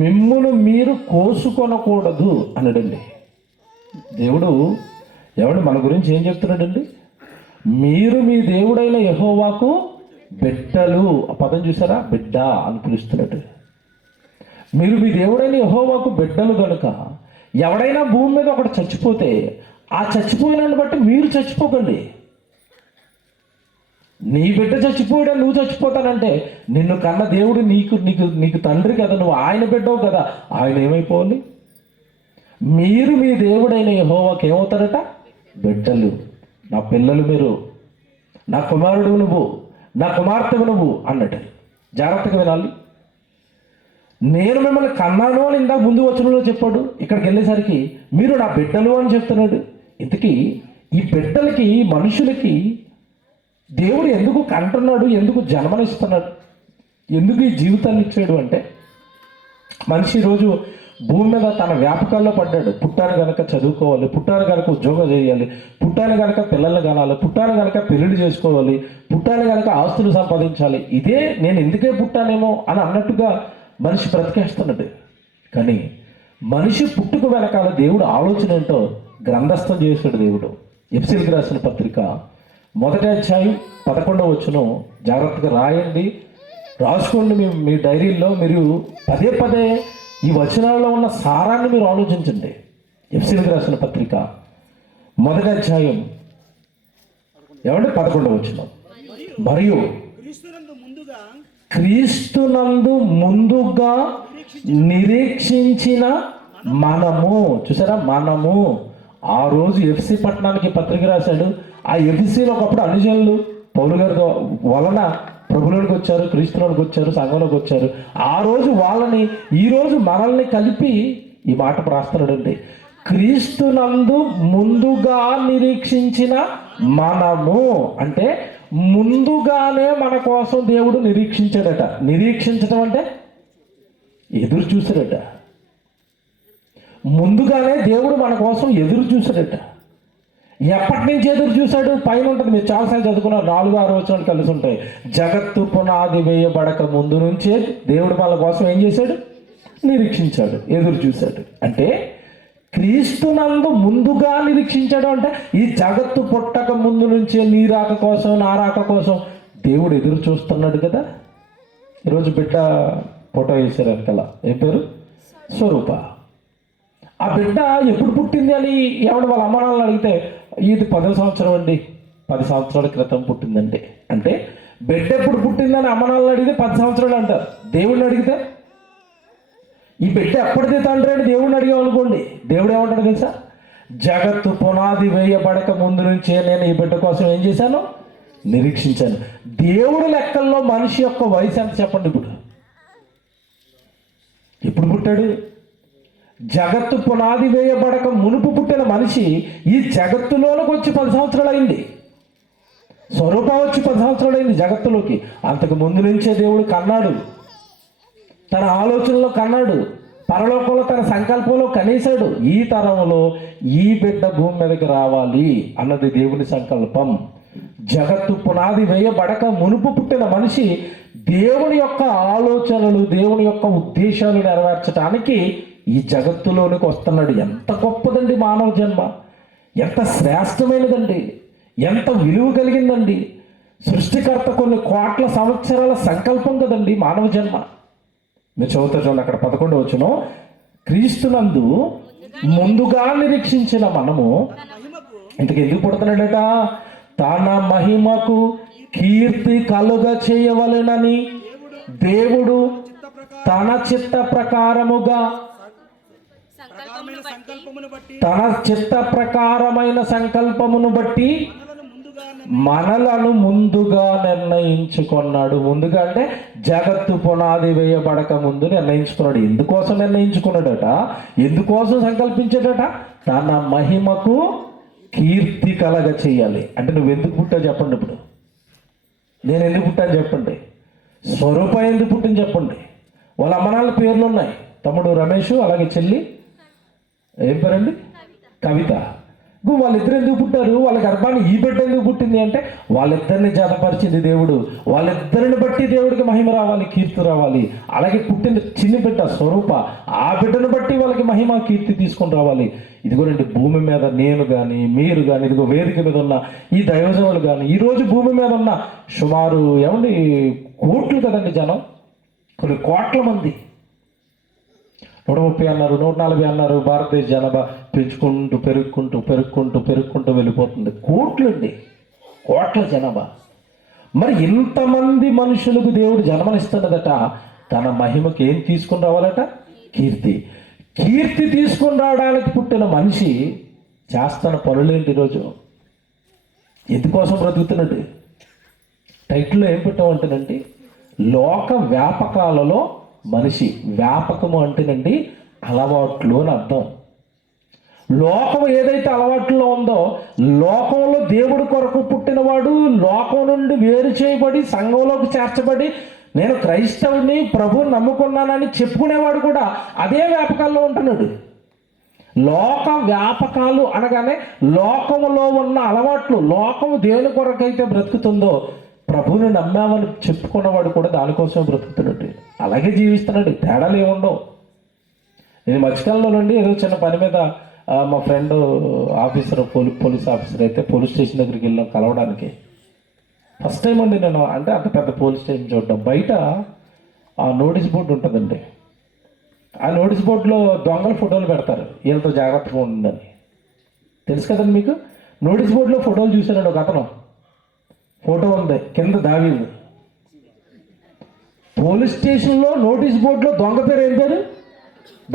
మిమ్మును మీరు కోసుకొనకూడదు అన్నాడండి దేవుడు. ఎవడు మన గురించి ఏం చెప్తున్నాడండి? మీరు మీ దేవుడైన యెహోవాకు బిడ్డలు. ఆ పదం చూసారా? బిడ్డ అని పిలుస్తున్నాడు. మీరు మీ దేవుడైన యెహోవాకు బిడ్డలు కనుక ఎవడైనా భూమి మీద ఒకటి చచ్చిపోతే ఆ చచ్చిపోయినాన్ని బట్టి మీరు చచ్చిపోకండి. నీ బిడ్డ చచ్చిపోయాడా నువ్వు చచ్చిపోతానంటే నిన్ను కన్న దేవుడు నీకు నీకు నీకు తండ్రి కదా, నువ్వు ఆయన బిడ్డవు కదా, ఆయన ఏమైపోవాలి? మీరు మీ దేవుడైన యెహోవాకు ఏమవుతారట? బిడ్డలు. నా పిల్లలు మీరు, నా కుమారుడు నువ్వు, నా కుమార్తెవు నువ్వు అన్నట్టు. జాగ్రత్తగా వినాలి. నేను మిమ్మల్ని కన్నాను అని ఇందాక ముందు వచనంలో చెప్పాడు. ఇక్కడికి వెళ్ళేసరికి మీరు నా బిడ్డలు అని చెప్తున్నాడు. ఇంతకీ ఈ బిడ్డలకి, మనుషులకి దేవుడు ఎందుకు కంటున్నాడు? ఎందుకు జన్మనిస్తున్నాడు? ఎందుకు ఈ జీవితాన్ని ఇచ్చాడు అంటే, మనిషి రోజు భూమి మీద తన వ్యాపకాల్లో పడ్డాడు. పుట్టాను కనుక చదువుకోవాలి, పుట్టాను కనుక ఉద్యోగం చేయాలి, పుట్టాను కనుక పిల్లల్ని కనాలి, పుట్టాను కనుక పెళ్లిళ్ళు చేసుకోవాలి, పుట్టాను కనుక ఆస్తులు సంపాదించాలి, ఇదే నేను ఎందుకే పుట్టానేమో అని అన్నట్టుగా మనిషి బ్రతికేస్తున్నాడు. కానీ మనిషి పుట్టుక వెనకాల దేవుడు ఆలోచన ఏంటో గ్రంథస్థం చేశాడు దేవుడు. ఎఫెసీయులకు రాసిన పత్రిక 1వ అధ్యాయం 11వ వచనం జాగ్రత్తగా రాయండి, రాసుకోండి. మీ డైరీల్లో మీరు పదే పదే ఈ వచనాల్లో ఉన్న సారాన్ని మీరు ఆలోచించండి. ఎఫెసీయులకు రాసిన పత్రిక 1వ అధ్యాయం 11వ వచనం, మరియు క్రీస్తునందు ముందుగా నిరీక్షించిన మనము. చూసారా, మనము. ఆ రోజు ఎఫ్సి పట్టణానికి పత్రిక రాశాడు. ఆ ఎఫ్సీలో ఒకప్పుడు అనుజనులు పౌలు గారి వలన ప్రభులోనికి వచ్చారు, క్రీస్తులోనికి వచ్చారు, సంఘంలోకి వచ్చారు. ఆ రోజు వాళ్ళని ఈరోజు మనల్ని కలిపి ఈ మాట రాస్తున్నాడండి. క్రీస్తునందు ముందుగా నిరీక్షించిన మనము అంటే ముందుగానే మన కోసం దేవుడు నిరీక్షించాడట. నిరీక్షించడం అంటే ఎదురు చూశాడట. ముందుగానే దేవుడు మన కోసం ఎదురు చూశాడట. ఎప్పటి నుంచి ఎదురు చూశాడు? పైన ఉంటుంది, మీరు చాలాసార్లు చదువుకున్నారు, 4-6 వచనాలు కలిసి ఉంటాయి. జగత్తు పునాది వేయబడక ముందు నుంచే దేవుడు మన కోసం ఏం చేశాడు? నిరీక్షించాడు, ఎదురు చూశాడు. అంటే క్రీస్తునందు ముందుగా నిరీక్షించాడు అంటే ఈ జగత్తు పుట్టక ముందు నుంచే నీ రాక కోసం, నా రాక కోసం దేవుడు ఎదురు చూస్తున్నాడు కదా. ఈరోజు బిడ్డ ఫోటో వేశారు వెనకాల, ఏం పేరు? స్వరూప. ఆ బిడ్డ ఎప్పుడు పుట్టింది అని ఎవడు వాళ్ళ అమ్మ నాన్నలు అడిగితే ఇది 10వ సంవత్సరం అండి, 10 సంవత్సరాల క్రితం పుట్టిందండి. అంటే బిడ్డ ఎప్పుడు పుట్టిందని అమ్మ నాన్నలు అడిగితే 10 సంవత్సరాలు అంటారు. దేవుడిని అడిగితే ఈ బిడ్డ ఎప్పటిది తండ్రి అని దేవుడిని అడిగామనుకోండి, దేవుడు ఏమంటాడు తెలుసా? జగత్తు పునాది వేయబడక ముందు నుంచే నేను ఈ బిడ్డ కోసం ఏం చేశాను? నిరీక్షించాను. దేవుడి లెక్కల్లో మనిషి యొక్క వయసు ఎంత చెప్పండి? ఇప్పుడు ఎప్పుడు పుట్టాడు? జగత్తు పునాది వేయబడక మునుపు పుట్టిన మనిషి ఈ జగత్తులోకి వచ్చి 10 సంవత్సరాలు అయింది. స్వరూప వచ్చి 10 సంవత్సరాలు అయింది జగత్తులోకి. అంతకు ముందు నుంచే దేవుడు కన్నాడు, తన ఆలోచనలో కన్నాడు, పరలోకంలో తన సంకల్పంలో కనేశాడు. ఈ తరంలో ఈ బిడ్డ భూమి మీదకి రావాలి అన్నది దేవుని సంకల్పం. జగత్తు పునాది వేయబడక మునుపు పుట్టిన మనిషి దేవుని యొక్క ఆలోచనలు, దేవుని యొక్క ఉద్దేశాలు నెరవేర్చడానికి ఈ జగత్తులోనికి వస్తున్నాడు. ఎంత గొప్పదండి మానవ జన్మ! ఎంత శ్రేష్టమైనదండి! ఎంత విలువ కలిగిందండి! సృష్టికర్త కొన్ని కోట్ల సంవత్సరాల సంకల్పం కదండి మానవ జన్మ. మీరు చదువుతారు చూడండి, అక్కడ 11వ వచనం, క్రీస్తునందు ముందుగా నిరీక్షించిన మనము ఇంతకు ఎందుకు పుడుతున్నాడట? తన మహిమకు కీర్తి కలుగ చేయవలెనని దేవుడు తన చిత్త ప్రకారముగా, తన చిత్త ప్రకారమైన సంకల్పమును బట్టి మనలను ముందుగా నిర్ణయించుకున్నాడు. ముందుగా అంటే జగత్తు పునాది వేయబడక ముందు నిర్ణయించుకున్నాడు. ఎందుకోసం నిర్ణయించుకున్నాడట? ఎందుకోసం సంకల్పించాడట? తన మహిమకు కీర్తి కలగ చేయాలి. అంటే నువ్వు ఎందుకు పుట్టావు చెప్పండి. ఇప్పుడు నేను ఎందుకు పుట్టాను చెప్పండి. స్వరూప ఎందుకు పుట్టింది చెప్పండి. వాళ్ళ అమ్మనాళ్ళ పేర్లు ఉన్నాయి, తమ్ముడు రమేష్, అలాగే చెల్లి ఏం పేరండి? కవిత. వాళ్ళిద్దరు ఎందుకు పుట్టారు? వాళ్ళ గర్భాన్ని ఈ బిడ్డ ఎందుకు పుట్టింది అంటే వాళ్ళిద్దరిని జతపరిచింది దేవుడు. వాళ్ళిద్దరిని బట్టి దేవుడికి మహిమ రావాలి, కీర్తి రావాలి. అలాగే పుట్టిన చిన్న బిడ్డ స్వరూప, ఆ బిడ్డను బట్టి వాళ్ళకి మహిమ కీర్తి తీసుకొని రావాలి. ఇదిగోనండి భూమి మీద నేను కానీ, మీరు కానీ, ఇదిగో వేదిక మీద ఉన్న ఈ దైవజనులు కానీ, ఈరోజు భూమి మీద ఉన్న సుమారు ఏమండి కోట్లు కదండి జనం, కొన్ని కోట్ల మంది, 130 అన్నారు, 140 అన్నారు. భారతదేశ జనాభా పెరుగుకుంటూ వెళ్ళిపోతుంది. కోట్లండి, కోట్ల జనాభా. మరి ఇంతమంది మనుషులకు దేవుడు జన్మనిస్తున్నదట. తన మహిమకి ఏం తీసుకుని రావాలట? కీర్తి. కీర్తి తీసుకుని రావడానికి పుట్టిన మనిషి చేస్తున్న పనులేంటి ఈరోజు? ఎందుకోసం బ్రతుకుతున్నట్టు? టైటిల్లో ఏం పెట్టామంటేనండి, లోక వ్యాపకాలలో మనిషి. వ్యాపకము అంటేనండి అలవాట్లు అని అర్థం. లోకం ఏదైతే అలవాట్లో ఉందో, లోకంలో దేవుడి కొరకు పుట్టినవాడు లోకం నుండి వేరు చేయబడి సంఘంలోకి చేర్చబడి నేను క్రైస్తవుని ప్రభువుని నమ్ముకున్నానని చెప్పుకునేవాడు కూడా అదే వ్యాపకాల్లో ఉంటున్నాడు. లోక వ్యాపకాలు అనగానే లోకములో ఉన్న అలవాట్లు, లోకము దేని కొరకైతే బ్రతుకుతుందో ప్రభువుని నమ్మామని చెప్పుకున్నవాడు కూడా దానికోసమే బ్రతుకుతున్నాడు. అలాగే జీవిస్తున్నాడు, తేడాలు ఏముండవు. నేను మధ్యకాలంలో నుండి ఏదో చిన్న పని మీద మా ఫ్రెండ్ ఆఫీసర్, పోలీస్ ఆఫీసర్ అయితే పోలీస్ స్టేషన్ దగ్గరికి వెళ్ళాం కలవడానికి. ఫస్ట్ టైం అండి నేను, అంటే అంత పెద్ద పోలీస్ స్టేషన్ చూడడం. బయట ఆ నోటీస్ బోర్డు ఉంటుందండి, ఆ నోటీస్ బోర్డులో దొంగల ఫోటోలు పెడతారు, వీళ్ళతో జాగ్రత్తగా ఉండండి. తెలుసు కదండి మీకు. నోటీస్ బోర్డులో ఫోటోలు చూశాడు ఒక అతను, ఫోటో ఉంది కింద దావీదు. పోలీస్ స్టేషన్లో నోటీస్ బోర్డులో దొంగ పేరు ఏం పేరు?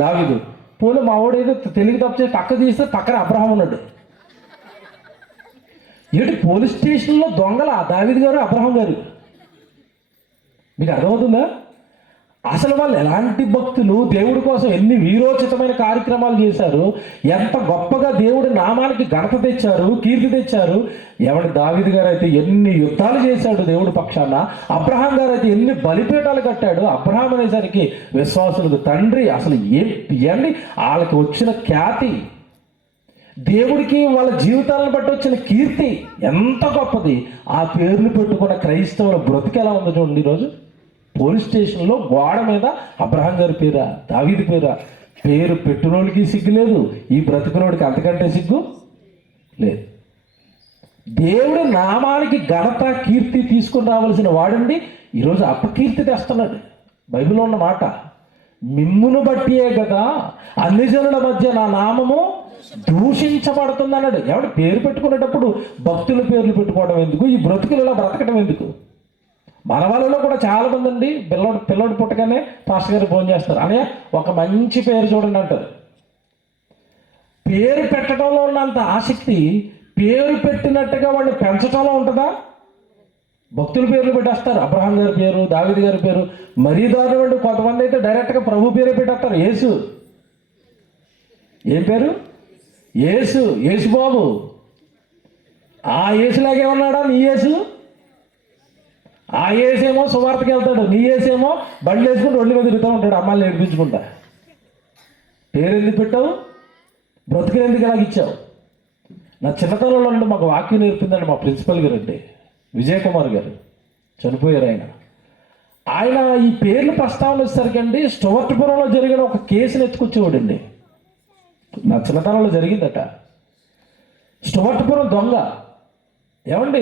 దావీదు. పోలీ మా వాడు ఏదో తెలివి తప్పు చేసి పక్క తీస్తే పక్కన అబ్రహాం ఉన్నాడు. ఏంటి పోలీస్ స్టేషన్లో దొంగల దావీదు గారు, అబ్రహాం గారు? మీకు అర్థమవుతుందా? అసలు వాళ్ళు ఎలాంటి భక్తులు, దేవుడి కోసం ఎన్ని వీరోచితమైన కార్యక్రమాలు చేశారు, ఎంత గొప్పగా దేవుడి నామానికి ఘనత తెచ్చారు, కీర్తి తెచ్చారు. ఎవరి దావీదు గారు అయితే ఎన్ని యుద్ధాలు చేశాడు దేవుడి పక్షాన, అబ్రహాం గారు అయితే ఎన్ని బలిపీఠాలు కట్టాడు. అబ్రహాం అనేసరికి విశ్వాసులకు తండ్రి. అసలు ఏంటి వాళ్ళకి వచ్చిన ఖ్యాతి, దేవుడికి వాళ్ళ జీవితాలను బట్టి వచ్చిన కీర్తి ఎంత గొప్పది. ఆ పేర్లు పెట్టుకున్న క్రైస్తవుల బ్రతికి ఎలా ఉందో చూడండి. ఈరోజు పోలీస్ స్టేషన్లో గోడ మీద అబ్రహాం గారి పేరా, దావీదు పేరా? పేరు పెట్టినోడికి సిగ్గు లేదు, ఈ బ్రతికినోడికి అంతకంటే సిగ్గు లేదు. దేవుడి నామానికి ఘనత, కీర్తి తీసుకుని రావాల్సిన వాడండి ఈరోజు అపకీర్తి తెస్తున్నాడు. బైబిల్లో ఉన్న మాట, మిమ్మును బట్టియే కదా అన్ని జనుల మధ్య నా నామము దూషించబడుతుంది అన్నాడు. ఎవడు పేరు పెట్టుకునేటప్పుడు భక్తుల పేర్లు పెట్టుకోవడం ఎందుకు? ఈ బ్రతుకులు ఇలా బ్రతకడం ఎందుకు? మన వాళ్ళలో కూడా చాలా మంది అండి, పిల్లోడు పుట్టగానే పాస్టర్ గారు ఫోన్ చేస్తారు, అనే ఒక మంచి పేరు చూడండి అంటారు. పేరు పెట్టడంలో ఉన్నంత ఆసక్తి పేరు పెట్టినట్టుగా వాడిని పెంచడంలో ఉంటుందా? భక్తుల పేర్లు పెట్టేస్తారు, అబ్రహాం గారి పేరు, దావీదు గారి పేరు. మరీ దారుణం. కొంతమంది అయితే డైరెక్ట్గా ప్రభు పేరే పెట్టేస్తారు. యేసు. ఏం పేరు? యేసు. యేసు బాబు. ఆ యేసులాగే ఉన్నాడా నీ యేసు? ఆ యేసేమో సువార్తకి వెళ్తాడు, నీ యేసేమో బండ్లు వేసుకుని రోడ్ల మీద తిరుగుతూ ఉంటాడు అమ్మాయిని ఏడిపించుకుంటా. పేరు ఎందుకు పెట్టావు? బ్రతుకులు ఎందుకు ఇలాగ ఇచ్చావు? నా చిన్నతనంలో నుండి మాకు వాక్యం నేర్పిందండి మా ప్రిన్సిపల్ గారు అండి, విజయ్ కుమార్ గారు. చనిపోయారు ఆయన. ఈ పేర్లు ప్రస్తావన వచ్చేసరికి అండి, స్టువర్ట్పురంలో జరిగిన ఒక కేసును ఎత్తుకొచ్చేవాడండి. నా చిన్నతనంలో జరిగిందట. స్టువర్ట్పురం దొంగ ఏమండి,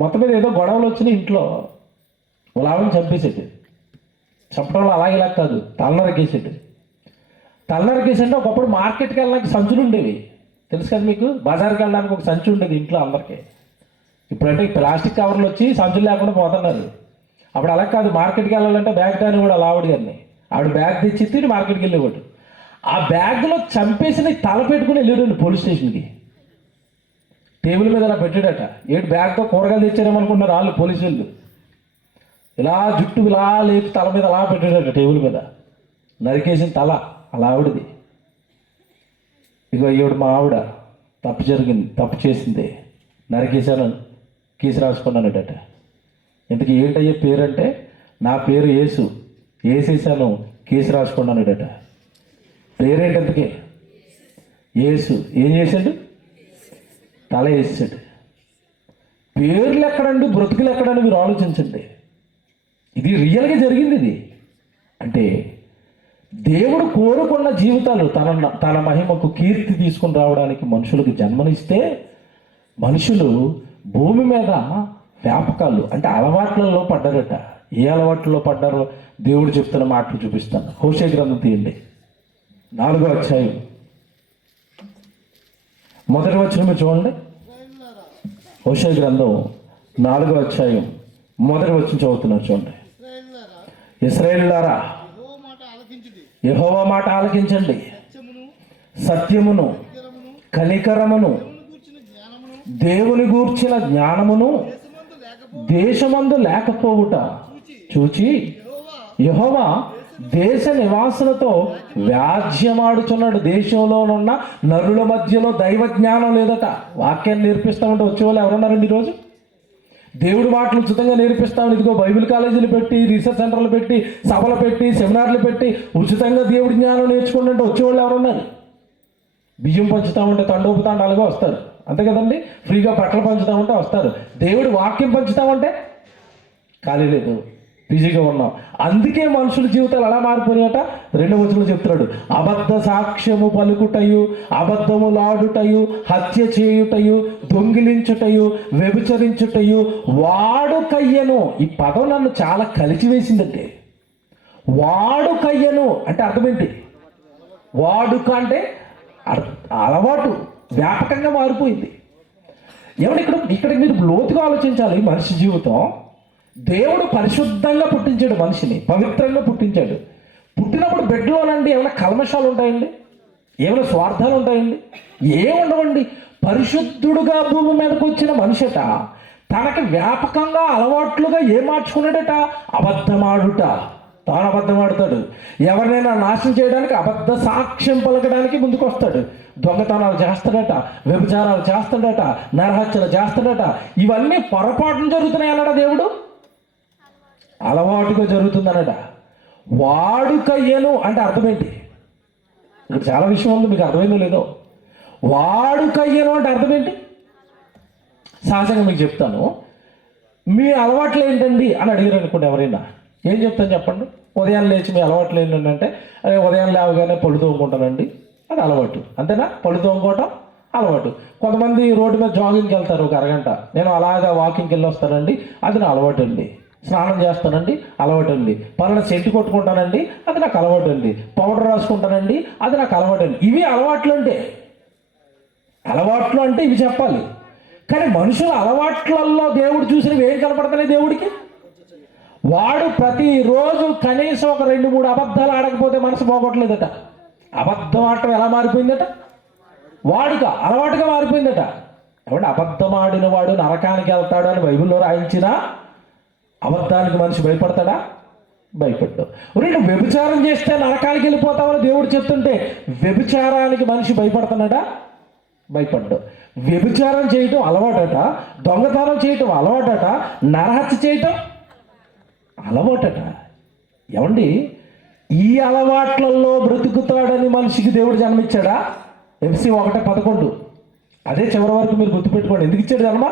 మొత్తం మీద ఏదో గొడవలు వచ్చినాయి ఇంట్లో, వాళ్ళని చంపేసేది. చంపడంలో అలాగే ఇలా కాదు, తలనరకేసేది. తలనరకేసంటే ఒకప్పుడు మార్కెట్కి వెళ్ళడానికి సంచులు ఉండేవి, తెలుసు కదా మీకు. బజార్కి వెళ్ళడానికి ఒక సంచి ఉండేది ఇంట్లో అందరికీ. ఇప్పుడంటే ప్లాస్టిక్ కవర్లు వచ్చి సంచులు లేకుండా పోతున్నారు. అప్పుడు అలా కాదు, మార్కెట్కి వెళ్ళాలంటే బ్యాగ్ దాన్ని కూడా ఆవిడ గారిని, ఆవిడ బ్యాగ్ తెచ్చి తిని మార్కెట్కి వెళ్ళేవాడు. ఆ బ్యాగ్లో చంపేసి తల పెట్టుకుని వెళ్ళాడు పోలీస్ స్టేషన్కి. టేబుల్ మీద అలా పెట్టాడట. ఏడు బ్యాగ్తో కూరగాయలు తెచ్చారేమనుకుంటున్నారు వాళ్ళు, పోలీసు వాళ్ళు. ఇలా జుట్టు ఇలా లేపి తల మీద అలా పెట్టాడట టేబుల్ మీద. నరికేసిన తల అలా ఆవిడది. ఇగో ఈవిడ మా ఆవిడ, తప్పు జరిగింది, తప్పు చేసింది, నరికేశాను, కేసు రాసుకున్నానట. ఇంతకీ ఏంటయ్యే పేరు అంటే, నా పేరు యేసు, వేసేసాను, కేసు రాసుకున్నానట. పేరేంటంతకే? యేసు. ఏం చేశాడు? తల వేసాడు. పేర్లు ఎక్కడండి, బ్రతుకులు ఎక్కడండి? మీరు ఆలోచించండి. ఇది రియల్గా జరిగింది. ఇది అంటే దేవుడు కోరుకున్న జీవితాలు, తన మహిమకు కీర్తి తీసుకుని రావడానికి మనుషులకు జన్మనిస్తే, మనుషులు భూమి మీద వ్యాపకాలు అంటే అలవాట్లలో పడ్డారట. ఏ అలవాట్లలో పడ్డారో దేవుడు చెప్తున్న మాటలు చూపిస్తాను. హోషే గ్రంథం తీయండి, 4వ అధ్యాయం 1వ వచనం చూడండి. హోషే గ్రంథం 4వ అధ్యాయం 1వ వచనం చదువుతున్నారు చూడండి. ఇశ్రాయేలులారా, యెహోవా మాట ఆలకించండి, సత్యమును, కనికరమును, దేవుని గూర్చిన జ్ఞానమును దేశమందు లేకపోవుట చూచి యెహోవా దేశ నివాసులతో వ్యాజ్యమాడుచున్నాడు. దేశంలోనున్న నరుల మధ్యలో దైవ జ్ఞానం లేదట. వాక్యాన్ని నేర్పిస్తామంటే వచ్చేవాళ్ళు ఎవరున్నారండి ఈరోజు? దేవుడి మాటలు ఉచితంగా నేర్పిస్తామని ఇదిగో బైబిల్ కాలేజీలు పెట్టి, రీసెర్చ్ సెంటర్లు పెట్టి, సభలు పెట్టి, సెమినార్లు పెట్టి ఉచితంగా దేవుడి జ్ఞానం నేర్చుకుంటుంటే వచ్చేవాళ్ళు ఎవరున్నారు? బియ్యం పంచుతామంటే తండోపుతాండాలుగా వస్తారు, అంతే కదండి. ఫ్రీగా బట్టలు పంచుతామంటే వస్తారు. దేవుడి వాక్యం పంచుతామంటే ఖాళీ లేదు, బిజీగా ఉన్నాం. అందుకే మనుషుల జీవితాలు ఎలా మారిపోయాయట. 2వ వచనంలో చెప్తున్నాడు, అబద్ధ సాక్ష్యము పలుకుటయు, అబద్ధములాడుటయు, హత్య చేయుటయు, దొంగిలించుటయు, వ్యభిచరించుటయు, వాడుకయ్యను. ఈ పదం నన్ను చాలా కలిచివేసిందంటే. వాడుకయ్యను అంటే అర్థం ఏంటి? వాడుక అంటే అలవాటు, వ్యాపకంగా మారిపోయింది. ఏమంటే ఇక్కడ మీరు లోతుగా ఆలోచించాలి. మనిషి జీవితం దేవుడు పరిశుద్ధంగా పుట్టించాడు, మనిషిని పవిత్రంగా పుట్టించాడు. పుట్టినప్పుడు బిడ్డలోనండి ఏమైనా కల్మషాలు ఉంటాయండి? ఏమైనా స్వార్థాలు ఉంటాయండి? ఏముండవండి. పరిశుద్ధుడుగా భూమి మీదకి వచ్చిన మనిషిట తనకి వ్యాపకంగా అలవాట్లుగా ఏం మార్చుకున్నాడట? అబద్ధమాడుట. తాను అబద్ధమాడుతాడు. ఎవరినైనా నాశనం చేయడానికి అబద్ధ సాక్ష్యం పలకడానికి ముందుకు వస్తాడు. దొంగతనాలు చేస్తాడట, వ్యభిచారాలు చేస్తాడట, నరహత్యలు చేస్తాడట. ఇవన్నీ పొరపాటున జరుగుతున్నాయి అన్నాడా దేవుడు? అలవాటుగా జరుగుతుందనట. వాడుకయ్యను అంటే అర్థం ఏంటి? ఇక్కడ చాలా విషయం ఉంది, మీకు అర్థమైందో లేదో. వాడుకయ్యను అంటే అర్థం ఏంటి? సహజంగా మీకు చెప్తాను. మీ అలవాట్లు ఏంటండి అని అడిగారు అనుకోండి ఎవరైనా, ఏం చెప్తాను చెప్పండి? ఉదయం లేచి మీ అలవాట్లు ఏంటంటే, అదే ఉదయం లేవగానే పళ్ళు తోముకుంటానండి, అది అలవాటు. అంతేనా? పళ్ళు తోముకోవటం అలవాటు. కొంతమంది రోడ్డు మీద జాగింగ్కి వెళ్తారు ఒక అరగంట, నేను అలాగా వాకింగ్కి వెళ్ళి వస్తానండి, అది నా అలవాటు అండి. స్నానం చేస్తానండి, అలవాటు అండి. పలానా సెంటు కొట్టుకుంటానండి, అది నాకు అలవాటు అండి. పౌడర్ రాసుకుంటానండి, అది నాకు అలవాటు అండి. ఇవి అలవాట్లు అంటే. అలవాట్లు అంటే ఇవి చెప్పాలి. కానీ మనుషుల అలవాట్లలో దేవుడు చూసినవి ఏం కనపడుతున్నాయి దేవుడికి? వాడు ప్రతిరోజు కనీసం ఒక 2-3 అబద్ధాలు ఆడకపోతే మనసు పోగొట్టలేదట. అబద్ధం ఆడటం ఎలా మారిపోయిందట? వాడుక అలవాటుగా మారిపోయిందట. కాబట్టి అబద్ధం ఆడిన వాడు నరకానికి వెళ్తాడు అని బైబిల్లో రాయించినా అబద్ధానికి మనిషి భయపడతాడా? భయపడ్డావు. రెండు వ్యభిచారం చేస్తే నరకానికి వెళ్ళిపోతామని దేవుడు చెప్తుంటే వ్యభిచారానికి మనిషి భయపడుతున్నాడా? భయపడ్డావు. వ్యభిచారం చేయటం అలవాటట, దొంగతనం చేయటం అలవాటట, నరహత్య చేయటం అలవాటట. ఏమండి, ఈ అలవాట్లలో బ్రతుకుతాడని మనిషికి దేవుడు జన్మించాడా? FC 1:11. అదే చివరి వరకు మీరు గుర్తుపెట్టుకోండి. ఎందుకు ఇచ్చాడు జన్మ?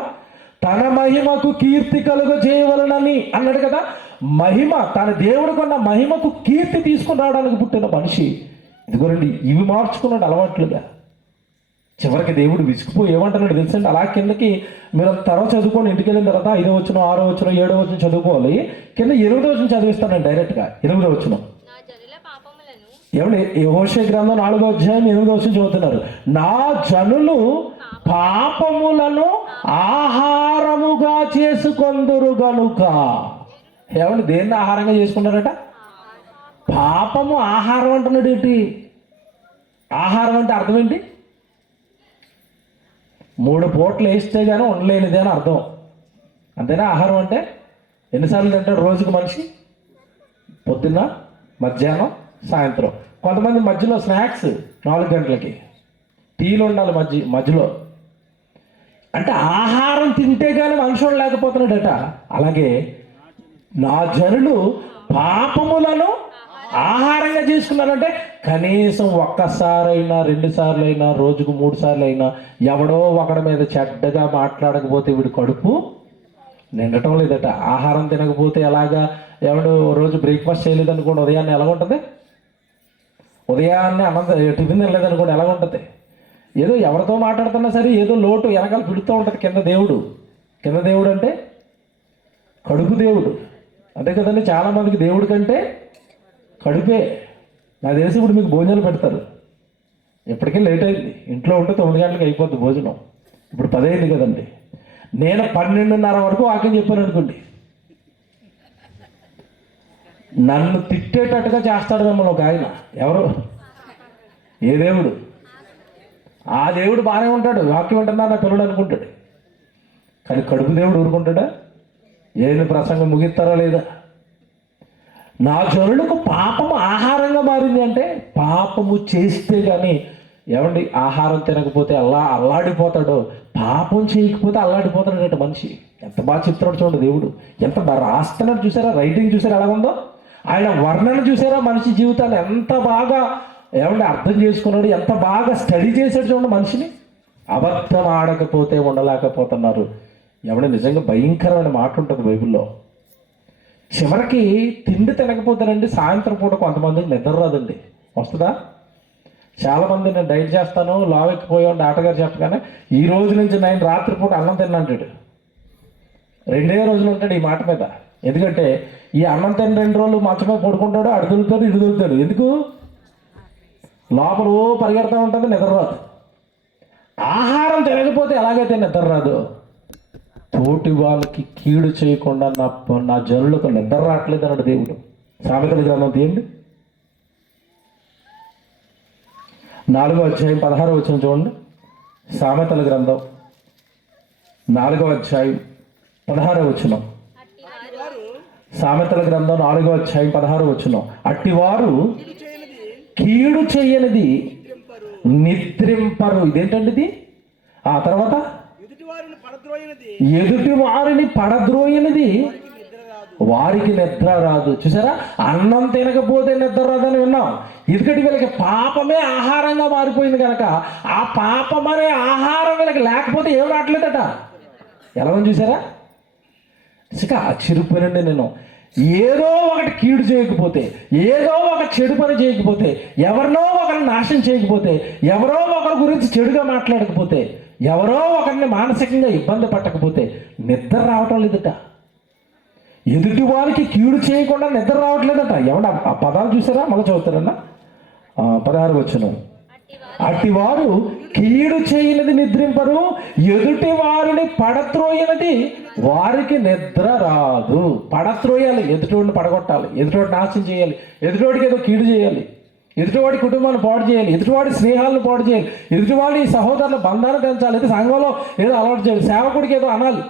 తన మహిమకు కీర్తి కలుగ చేయవలనని అన్నాడు కదా. మహిమ, తన దేవుడు కొన్న మహిమకు కీర్తి తీసుకుని రావడానికి పుట్టిన మనిషి ఇదిగోనండి ఇవి మార్చుకున్నాడు అలవాట్లుగా. చివరికి దేవుడు విసిగిపోయి ఏమంటున్నాడు తెలుసండి? అలా కిందకి మీరు తర్వాత చదువుకోండి, ఇంటికి వెళ్ళిన తర్వాత 5వ వచనం, 6వ వచనం, 7వ వచనం చదువుకోవాలి. కింద 8వ వచనం చదివిస్తానండి డైరెక్ట్గా. 8వ వచనం ఏమండి? యెహోషువ గ్రంథం 4వ అధ్యాయం 8వ వచనం చదువుతున్నారు. నా జనులు పాపములను ఆహారముగా చేసుకొందురు గనుక. ఏమండి, దేన్ని ఆహారంగా చేసుకున్నారట? పాపము ఆహారం అంటున్నాడు. ఏంటి ఆహారం అంటే అర్థం ఏంటి? 3 పూటలు వేస్తే కానీ ఉండలేనిది అని అర్థం. అంతేనా? ఆహారం అంటే ఎన్నిసార్లు తింటాడు రోజుకు మనిషి? పొద్దున్న, మధ్యాహ్నం, సాయంత్రం. కొంతమంది మధ్యలో స్నాక్స్ 4 గంటలకి, టీలు ఉండాలి మధ్యలో. అంటే ఆహారం తింటే కానీ మనుషులు లేకపోతున్నాడట. అలాగే నా జనులు పాపములను ఆహారంగా చేసుకున్నారంటే కనీసం ఒక్కసారైనా, 2 సార్లు అయినా, రోజుకు 3 సార్లు అయినా ఎవడో ఒకడి మీద చెడ్డగా మాట్లాడకపోతే వీడి కడుపు నిండటం లేదట. ఆహారం తినకపోతే ఎలాగా? ఎవడు రోజు బ్రేక్ఫాస్ట్ చేయలేదనుకోండి, ఉదయాన్నే ఎలా ఉంటుంది? ఉదయాన్నే టిఫిన్ తినలేదనుకోండి ఎలా ఉంటుంది? ఏదో ఎవరితో మాట్లాడుతున్నా సరే ఏదో లోటు వెనకాల పిడుతూ ఉంటుంది. కింద దేవుడు అంటే కడుపు దేవుడు, అంతే కదండి. చాలామందికి దేవుడి కంటే కడుపే. నాకు తెలిసి ఇప్పుడు మీకు భోజనాలు పెడతారు. ఎప్పటికీ లేట్ అయింది. ఇంట్లో ఉంటే 9 గంటలకు అయిపోద్ది భోజనం. ఇప్పుడు 10 అయింది కదండి. నేను 12:30 వరకు వాక్యం చెప్పాను అనుకోండి, నన్ను తిట్టేటట్టుగా చేస్తాడు మిమ్మల్ని ఒక ఆయన. ఎవరు? ఏ దేవుడు? ఆ దేవుడు బాగానే ఉంటాడు, వాక్యం అంటున్నా నా పిల్లడు అనుకుంటాడు. కానీ కడుపు దేవుడు ఊరుకుంటాడా? ఏది ప్రసంగం ముగిస్తారా లేదా? నా జనులకు పాపము ఆహారంగా మారింది అంటే పాపము చేస్తే కానీ ఏమండి ఆహారం తినకపోతే అల్లాడిపోతాడో, పాపం చేయకపోతే అల్లాడిపోతాడట మనిషి. ఎంత బాగా చెప్తున్నాడు చూడండి దేవుడు, ఎంత బాగా రాస్తున్నాడు చూసారా, రైటింగ్ చూసారా ఎలా ఉందో, ఆయన వర్ణన చూసారా, మనిషి జీవితాన్ని ఎంత బాగా ఏమంటే అర్థం చేసుకున్నాడు, ఎంత బాగా స్టడీ చేశాడు చూడండి మనిషిని. అబద్ధం ఆడకపోతే ఉండలేకపోతున్నారు. ఏమంటే నిజంగా భయంకరమైన మాట ఉంటుంది బైబిల్లో. చివరికి తిండి తినకపోతేనండి సాయంత్రం పూట కొంతమందికి నిద్ర రాదండి. వస్తుందా? చాలామంది నేను డైట్ చేస్తాను లావెక్కిపోయాడు ఆటగారు చెప్పగానే ఈ రోజు నుంచి నేను రాత్రిపూట అన్నం తిన్నంటాడు. 2 రోజులు ఉంటాడు ఈ మాట మీద. ఎందుకంటే ఈ అన్నం తిన్న 2 రోజులు మంచం మీద పడుకుంటాడు, అడు దొరుకుతాడు ఇటు దొరుకుతాడు. ఎందుకు? లోపల పరిగెడతా ఉంటుంది, నిద్ర రాదు. ఆహారం తినకపోతే ఎలాగైతే నిద్ర రాదు, తోటి వాళ్ళకి కీడు చేయకుండా నా జనులకు నిద్ర రావట్లేదు అన్నాడు దేవుడు. సామెతల గ్రంథం తీయండి, 4వ అధ్యాయం 16వ వచనం చూడండి. సామెతల గ్రంథం 4వ అధ్యాయం 16వ వచనం. సామెతల గ్రంథం 4వ అధ్యాయం 16వ వచనం. అట్టివారు కీడు చేయనిది నిద్రింపరు. ఇదేంటండి ఇది? ఆ తర్వాత ఎదుటి వారిని పడద్రోయినది వారికి నిద్ర రాదు. చూసారా, అన్నం తినకపోతే నిద్ర రాదని విన్నాం. ఎందుకంటే వీళ్ళకి పాపమే ఆహారంగా మారిపోయింది కనుక ఆ పాపం అనే ఆహారం వీళ్ళకి లేకపోతే ఏం రావట్లేదట. ఎలా ఉంది చూసారా? ఇక ఆశ్చర్యపోయానండి నేను. ఏదో ఒకటి కీడు చేయకపోతే, ఏదో ఒక చెడు పని చేయకపోతే, ఎవరినో ఒకరిని నాశనం చేయకపోతే, ఎవరో ఒకరి గురించి చెడుగా మాట్లాడకపోతే, ఎవరో ఒకరిని మానసికంగా ఇబ్బంది పట్టకపోతే నిద్ర రావటం లేదట. ఎదుటి వారికి కీడు చేయకుండా నిద్ర రావట్లేదట. ఏమన్నా ఆ పదాలు చూసారా? మళ్ళీ చదువుతారన్నా 16వ వచనం. అట్టివారు కీడు చేయనిది నిద్రింపరు, ఎదుటి వారిని పడత్రోయనిది వారికి నిద్ర రాదు. పడత్రోయాలి, ఎదుటివాడిని పడగొట్టాలి, ఎదుటివాడిని నాశనం చేయాలి, ఎదుటివాడికి ఏదో కీడు చేయాలి, ఎదుటివాడి కుటుంబాన్ని పాడు చేయాలి, ఎదుటివాడి స్నేహాలను పాడు చేయాలి, ఎదుటివాడి సహోదరుల బంధాన్ని పెంచాలి, అయితే సంఘంలో ఏదో అలవాటు చేయాలి, సేవకుడికి ఏదో అనాలి,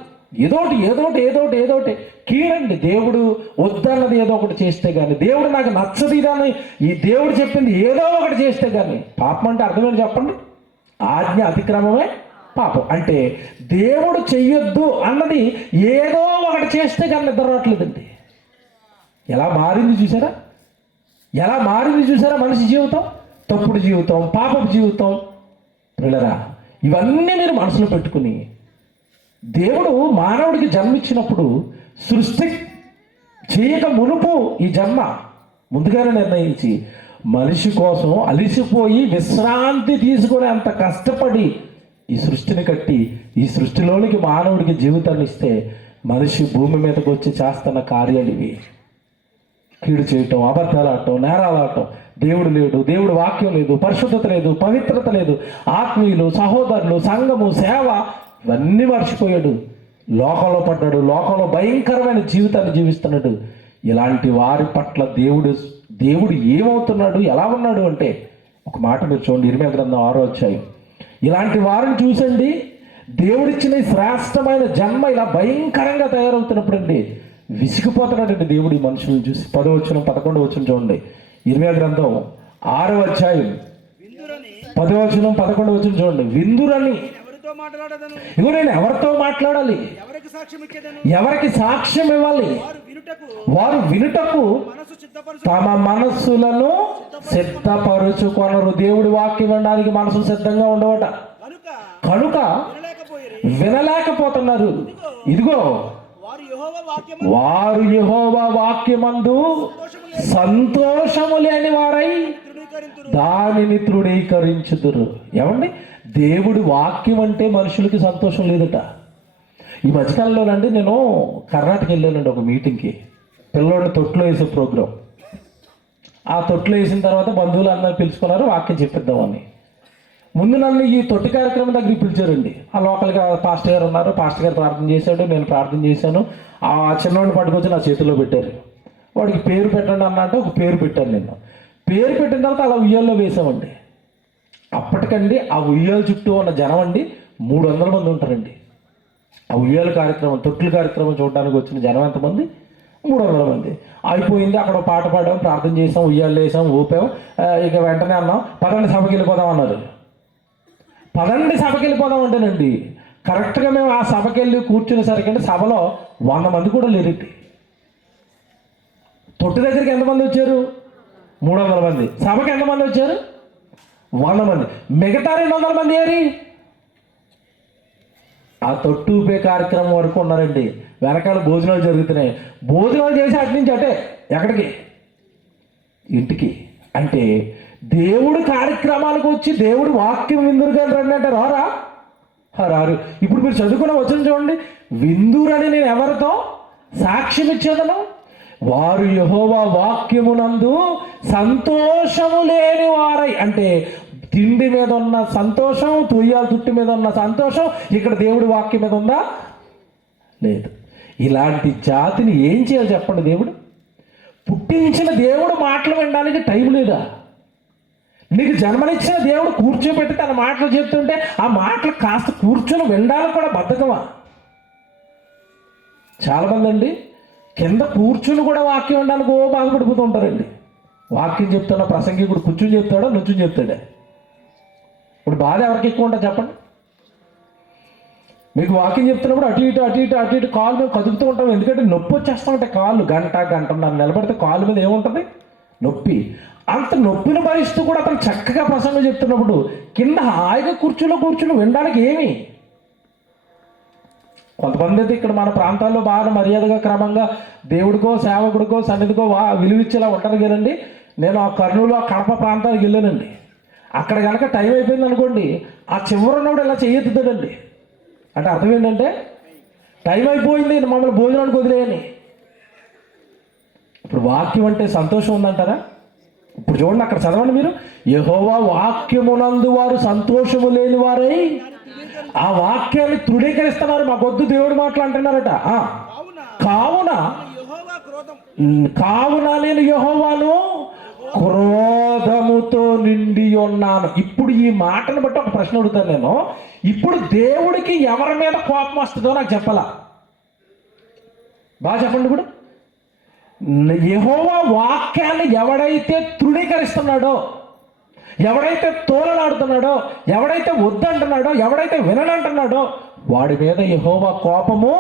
ఏదోటి కీడండి. దేవుడు వద్దన్నది ఏదో ఒకటి చేస్తే కానీ, దేవుడు నాకు నచ్చదు ఇదని ఈ దేవుడు చెప్పింది ఏదో ఒకటి చేస్తే కానీ పాపం అంటే అర్థమేంటి చెప్పండి? ఆజ్ఞ అతిక్రమమే పాపం. అంటే దేవుడు చెయ్యొద్దు అన్నది ఏదో ఒకటి చేస్తే కానీ నిద్ర రావట్లేదండి. ఎలా మారింది చూసారా? ఎలా మారింది చూసారా? మనిషి జీవితం, తప్పుడు జీవితం, పాపపు జీవితం. పిల్లరా, ఇవన్నీ మీరు మనసులో పెట్టుకుని దేవుడు మానవుడికి జన్మించినప్పుడు సృష్టి చేయక మునుపు ఈ జన్మ ముందుగానే నిర్ణయించి మనిషి కోసం అలిసిపోయి విశ్రాంతి తీసుకుని అంత కష్టపడి ఈ సృష్టిని కట్టి ఈ సృష్టిలోనికి మానవుడికి జీవితాన్ని ఇస్తే మనిషి భూమి మీదకి వచ్చి చేస్తున్న కార్యాలు ఇవి. కీడు చేయటం, అబద్ధాలు ఆడటం, నేరాలు ఆడటం. దేవుడు లేడు, దేవుడు వాక్యం లేదు, పరిశుద్ధత లేదు, పవిత్రత లేదు, ఆత్మీయులు, సహోదరులు, సంఘము, సేవ ఇవన్నీ మర్చిపోయాడు. లోకంలో పడ్డాడు, లోకంలో భయంకరమైన జీవితాన్ని జీవిస్తున్నాడు. ఇలాంటి వారి పట్ల దేవుడు ఏమవుతున్నాడు, ఎలా ఉన్నాడు అంటే ఒక మాట మీరు చూడండి, ఇర్మీయా గ్రంథం 6వ అధ్యాయం. ఇలాంటి వారిని చూసండి, దేవుడిచ్చిన శ్రేష్టమైన జన్మ ఇలా భయంకరంగా తయారవుతున్నప్పుడు అండి విసిగిపోతున్నాడండి దేవుడు ఈ మనుషులను చూసి. 10వ వచనం 11వ వచనం చూడండి, ఇర్మీయా గ్రంథం 6వ అధ్యాయం 10వ వచనం 11వ వచనం చూడండి. విందురని, ఇగో నేను ఎవరితో మాట్లాడాలి, ఎవరికి సాక్ష్యం ఇవ్వాలి, వారు వినుటకు తమ మనస్సులను సిద్ధపరుచుకొనరు. దేవుడి వాక్యం వినడానికి మనసు సిద్ధంగా ఉండవట కనుక వినలేకపోతున్నారు. ఇదిగో వారు యెహోవా వాక్యమందు సంతోషము లేని వారై దానిని తృణీకరించుదురు. ఏమండి, దేవుడి వాక్యం అంటే మనుషులకి సంతోషం లేదట. ఈ మధ్యకాలంలోనండి నేను కర్ణాటక వెళ్ళానండి ఒక మీటింగ్కి. పిల్లోడిని తొట్లో వేసే ప్రోగ్రాం. ఆ తొట్లో వేసిన తర్వాత బంధువులు అందరూ పిలుచుకున్నారు వాక్యం చెప్పిద్దామని. ముందు నన్ను ఈ తొట్టి కార్యక్రమం దగ్గరికి పిలిచారండి. ఆ లోకల్గా పాస్టర్ గారు ఉన్నారు, పాస్టర్ గారు ప్రార్థన చేశాడు, నేను ప్రార్థన చేశాను. ఆ చిన్నవాడిని పట్టుకొచ్చి నా చేతిలో పెట్టారు. వాడికి పేరు పెట్టండి అన్నట్టు ఒక పేరు పెట్టాను. నేను పేరు పెట్టిన తర్వాత అలా ఉయ్యాల్లో వేసామండి. అప్పటికండి ఆ ఉయ్యాల చుట్టూ ఉన్న జనం అండి 300 మంది ఉంటారండి. ఆ ఉయ్యాల కార్యక్రమం, తొట్లు కార్యక్రమం చూడడానికి వచ్చిన జనం ఎంతమంది? 300 మంది. అయిపోయింది, అక్కడ ఒక పాట పాడాం, ప్రార్థన చేసాం, ఉయ్యాలు వేసాం, ఊపాం. ఇక వెంటనే అన్నాం పదండి సభకి వెళ్ళిపోదాం అన్నారు. పదండి సభకి వెళ్ళిపోదాం అంటేనండి, కరెక్ట్గా మేము ఆ సభకి వెళ్ళి కూర్చునేసరికి సభలో 100 మంది కూడా లేరండి. తొట్టి దగ్గరికి ఎంతమంది వచ్చారు? 300 మంది. సభకి ఎంతమంది వచ్చారు? 100 మంది. మిగతా 200 మంది ఏరి ఆ తొట్టు ఊపే కార్యక్రమం వరకు ఉన్నారండి. వెనకాల భోజనాలు జరుగుతున్నాయి. భోజనాలు చేసి అటు నుంచి అటే ఎక్కడికి? ఇంటికి. అంటే దేవుడు కార్యక్రమాలకు వచ్చి దేవుడు వాక్యం విందురుగా రండి అంటే రారా? రారు. ఇప్పుడు మీరు చదువుకున్న వచ్చిన చూడండి, విందురని నేను ఎవరితో సాక్ష్యం ఇచ్చేదను? వారు యెహోవా వాక్యమునందు సంతోషము లేని వారై. అంటే తిండి మీద ఉన్న సంతోషం, తుయ్యాల తుట్టి మీద ఉన్న సంతోషం ఇక్కడ దేవుడి వాక్యం మీద ఉందా? లేదు. ఇలాంటి జాతిని ఏం చేయాలి చెప్పండి? దేవుడు పుట్టించిన దేవుడు మాటలు వినడానికి టైం లేదా? నీకు జన్మనిచ్చిన దేవుడు కూర్చోబెట్టి తన మాటలు చెప్తుంటే ఆ మాటలు కాస్త కూర్చొని వినడానికి కూడా బద్ధకమా? చాలామంది అండి కింద కూర్చుని కూడా వాక్యం వినడానికి బాధపడిపోతూ ఉంటారండి. వాక్యం చెప్తున్న ప్రసంగికుడు కూర్చుని చెప్తాడా, నుంచుని చెప్తాడా? ఇప్పుడు బాధ ఎవరికి ఎక్కువ ఉంటుంది చెప్పండి? మీకు వాక్యం చెప్తున్నప్పుడు అటు ఇటు కాలు మేము కదుపుతూ ఉంటాం. ఎందుకంటే నొప్పి వచ్చేస్తూ ఉంటాయి కాళ్ళు. గంటన్నర నిలబడితే కాలు మీద ఏముంటుంది? నొప్పి. అంత నొప్పిని భరిస్తూ కూడా అతను చక్కగా ప్రసంగం చెప్తున్నప్పుడు కింద హాయిగా కూర్చుని వినడానికి ఏమి? కొంతమంది అయితే ఇక్కడ మన ప్రాంతాల్లో బాగా మర్యాదగా క్రమంగా దేవుడికో సేవకుడికో సన్నిధికో విలువిచ్చేలా ఉంటారు కదండి. నేను ఆ కర్నూలు ఆ కడప ప్రాంతానికి వెళ్ళానండి. అక్కడ కనుక టైం అయిపోయింది అనుకోండి, ఆ చివరినోడు ఇలా చెయ్యెత్తుతాడండి. అంటే అర్థం ఏంటంటే టైం అయిపోయింది, మమ్మల్ని భోజనానికి వదిలేయని. ఇప్పుడు వాక్యం అంటే సంతోషం ఉందంటారా? ఇప్పుడు చూడండి, అక్కడ చదవండి మీరు. యెహోవా వాక్యమునందు వారు సంతోషము లేని వారై ఆ వాక్యాన్ని తృణీకరిస్తున్నారు. మాకొద్దు దేవుడు మాటలు అంటున్నారట. కావున నేను యెహోవాను క్రోధముతో నిండి ఉన్నాను. ఇప్పుడు ఈ మాటను బట్టి ఒక ప్రశ్న అడుగుతాను నేను. ఇప్పుడు దేవుడికి ఎవరి మీద కోపం వస్తుందో నాకు చెప్పాలా? బాగా చెప్పండి. ఇప్పుడు యెహోవా వాక్యాన్ని ఎవడైతే తృణీకరిస్తున్నాడో, ఎవడైతే తోలనాడుతున్నాడో, ఎవడైతే వద్దంటున్నాడో, ఎవడైతే విననంటున్నాడో వాడి మీద యెహోవా కోపము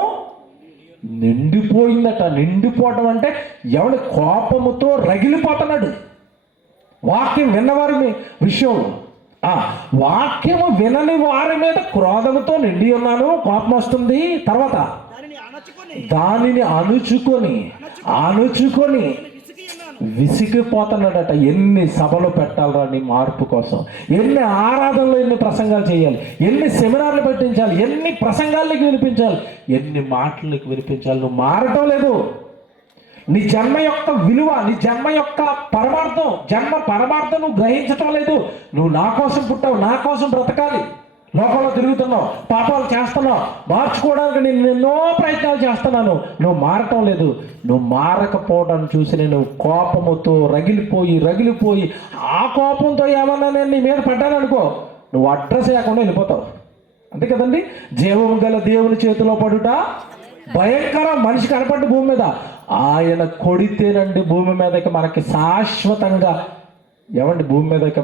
నిండిపోయిందట. నిండిపోవటం అంటే ఎవడి కోపముతో రగిలిపోతున్నాడు వాక్యం విన్నవారి విషయంలో. వాక్యము వినని వారి మీద క్రోధముతో నిండి ఉన్నాను, కోపం వస్తుంది. తర్వాత దానిని అణుచుకొని విసిగిపోతున్నాడట. ఎన్ని సభలు పెట్టాలరా నీ మార్పు కోసం? ఎన్ని ఆరాధనలు, ఎన్ని ప్రసంగాలు చేయాలి, ఎన్ని సెమినార్లు పెట్టించాలి, ఎన్ని ప్రసంగాలకి వినిపించాలి, ఎన్ని మాటలకి వినిపించాలి? నువ్వు మారటం లేదు. నీ జన్మ యొక్క విలువ, నీ జన్మ యొక్క పరమార్థం నువ్వు గ్రహించటం లేదు. నువ్వు నా కోసం పుట్టావు, నా కోసం బ్రతకాలి. లోకంలో తిరుగుతున్నావు, పాపాలు చేస్తున్నావు, మార్చుకోవడానికి నేను ఎన్నో ప్రయత్నాలు చేస్తున్నాను. నువ్వు మారటం లేదు. నువ్వు మారకపోవడం చూసి నేను కోపముతో రగిలిపోయి ఆ కోపంతో ఏమన్నా నేను నీ మీద పడ్డాననుకో, నువ్వు అడ్రస్ లేకుండా వెళ్ళిపోతావు. అంతే కదండి. జీవం గల దేవుని చేతిలో పడుట భయంకరం. మనిషి కనపడ్డ భూమి మీద ఆయన కొడితేనండి భూమి మీదకి మనకి శాశ్వతంగా భూమి మీదకి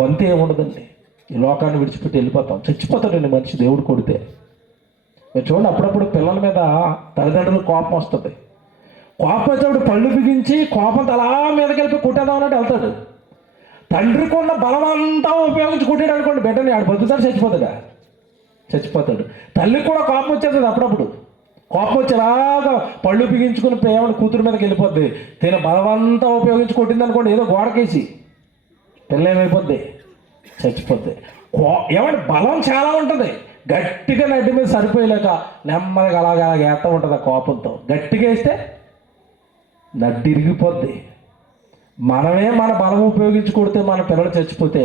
వంతే ఏముండదండి. ఈ లోకాన్ని విడిచిపెట్టి వెళ్ళిపోతాం. చచ్చిపోతాడండి మనిషి దేవుడు కొడితే. మీరు చూడండి, అప్పుడప్పుడు పిల్లల మీద తల్లిదండ్రులు కోపం వస్తుంది. కోపం వచ్చేప్పుడు పళ్ళు బిగించి కోపంతో అలా మీదకి వెళ్ళి కొట్టేద్దాం అన్నట్టు వెళ్తాడు. తండ్రికి ఉన్న బలం అంతా ఉపయోగించి కొట్టాడు అనుకోండి, బిడ్డని ఆడు బతుకుతాడు, చచ్చిపోతాడు. తల్లికి కూడా కోపం వచ్చేస్తుంది. అప్పుడప్పుడు కోపం వచ్చేలాగా పళ్ళు బిగించుకుని ఏమన్నా కూతురు మీదకి వెళ్ళిపోద్ది. తిన బలమంతా ఉపయోగించి కొట్టింది అనుకోండి, ఏదో గోడకేసి, పిల్ల ఏమైపోద్ది? చచ్చిపోద్ది. బలం చాలా ఉంటుంది. గట్టిగా నడ్డి మీద సరిపోయలేక నెమ్మదిగా అలాగా వేస్తూ ఉంటుంది. ఆ కోపంతో గట్టిగా వేస్తే నడ్డి ఇరిగిపోద్ది. మనమే మన బలం ఉపయోగించి కొడితే మన పిల్లలు చచ్చిపోతే,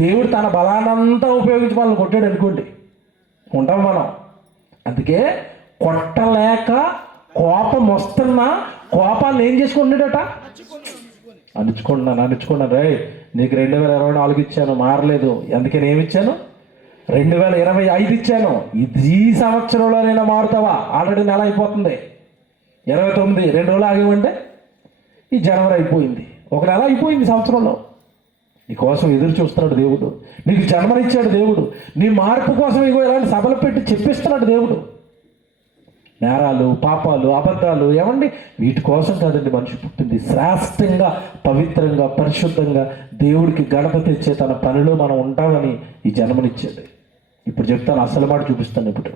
దేవుడు తన బలాన్నంతా ఉపయోగించి మనల్ని కొట్టాడు అనుకోండి, ఉంటాం మనం. అందుకే కొట్టలేక కోపం వస్తున్నా కోపాన్ని ఏం చేసుకుంటాడట? అణుచుకున్నాను. రే నీకు 2024 ఇచ్చాను, మారలేదు. అందుకని ఏమి ఇచ్చాను? 2025 ఇచ్చాను. ఈ సంవత్సరంలో నేను మారుతావా? ఆల్రెడీ నెల అయిపోతుంది, 29. 2 రోజులు ఆగేవంటే ఈ జనవరి అయిపోయింది. ఒక నెల అయిపోయింది సంవత్సరంలో. నీకోసం ఎదురు చూస్తున్నాడు దేవుడు. నీకు జన్మనిచ్చాడు దేవుడు. నీ మార్పు కోసం ఇగో ఇలాంటి సభలు పెట్టి చెప్పిస్తున్నాడు దేవుడు. నేరాలు, పాపాలు, అబద్ధాలు ఏమండి, వీటి కోసం కాదండి మనిషి పుట్టింది. శ్రేష్టంగా, పవిత్రంగా, పరిశుద్ధంగా దేవుడికి గణప తెచ్చే తన పనిలో మనం ఉంటామని ఈ జన్మనిచ్చాడు. ఇప్పుడు చెప్తాను, అసలు మాట చూపిస్తాను. ఇప్పుడు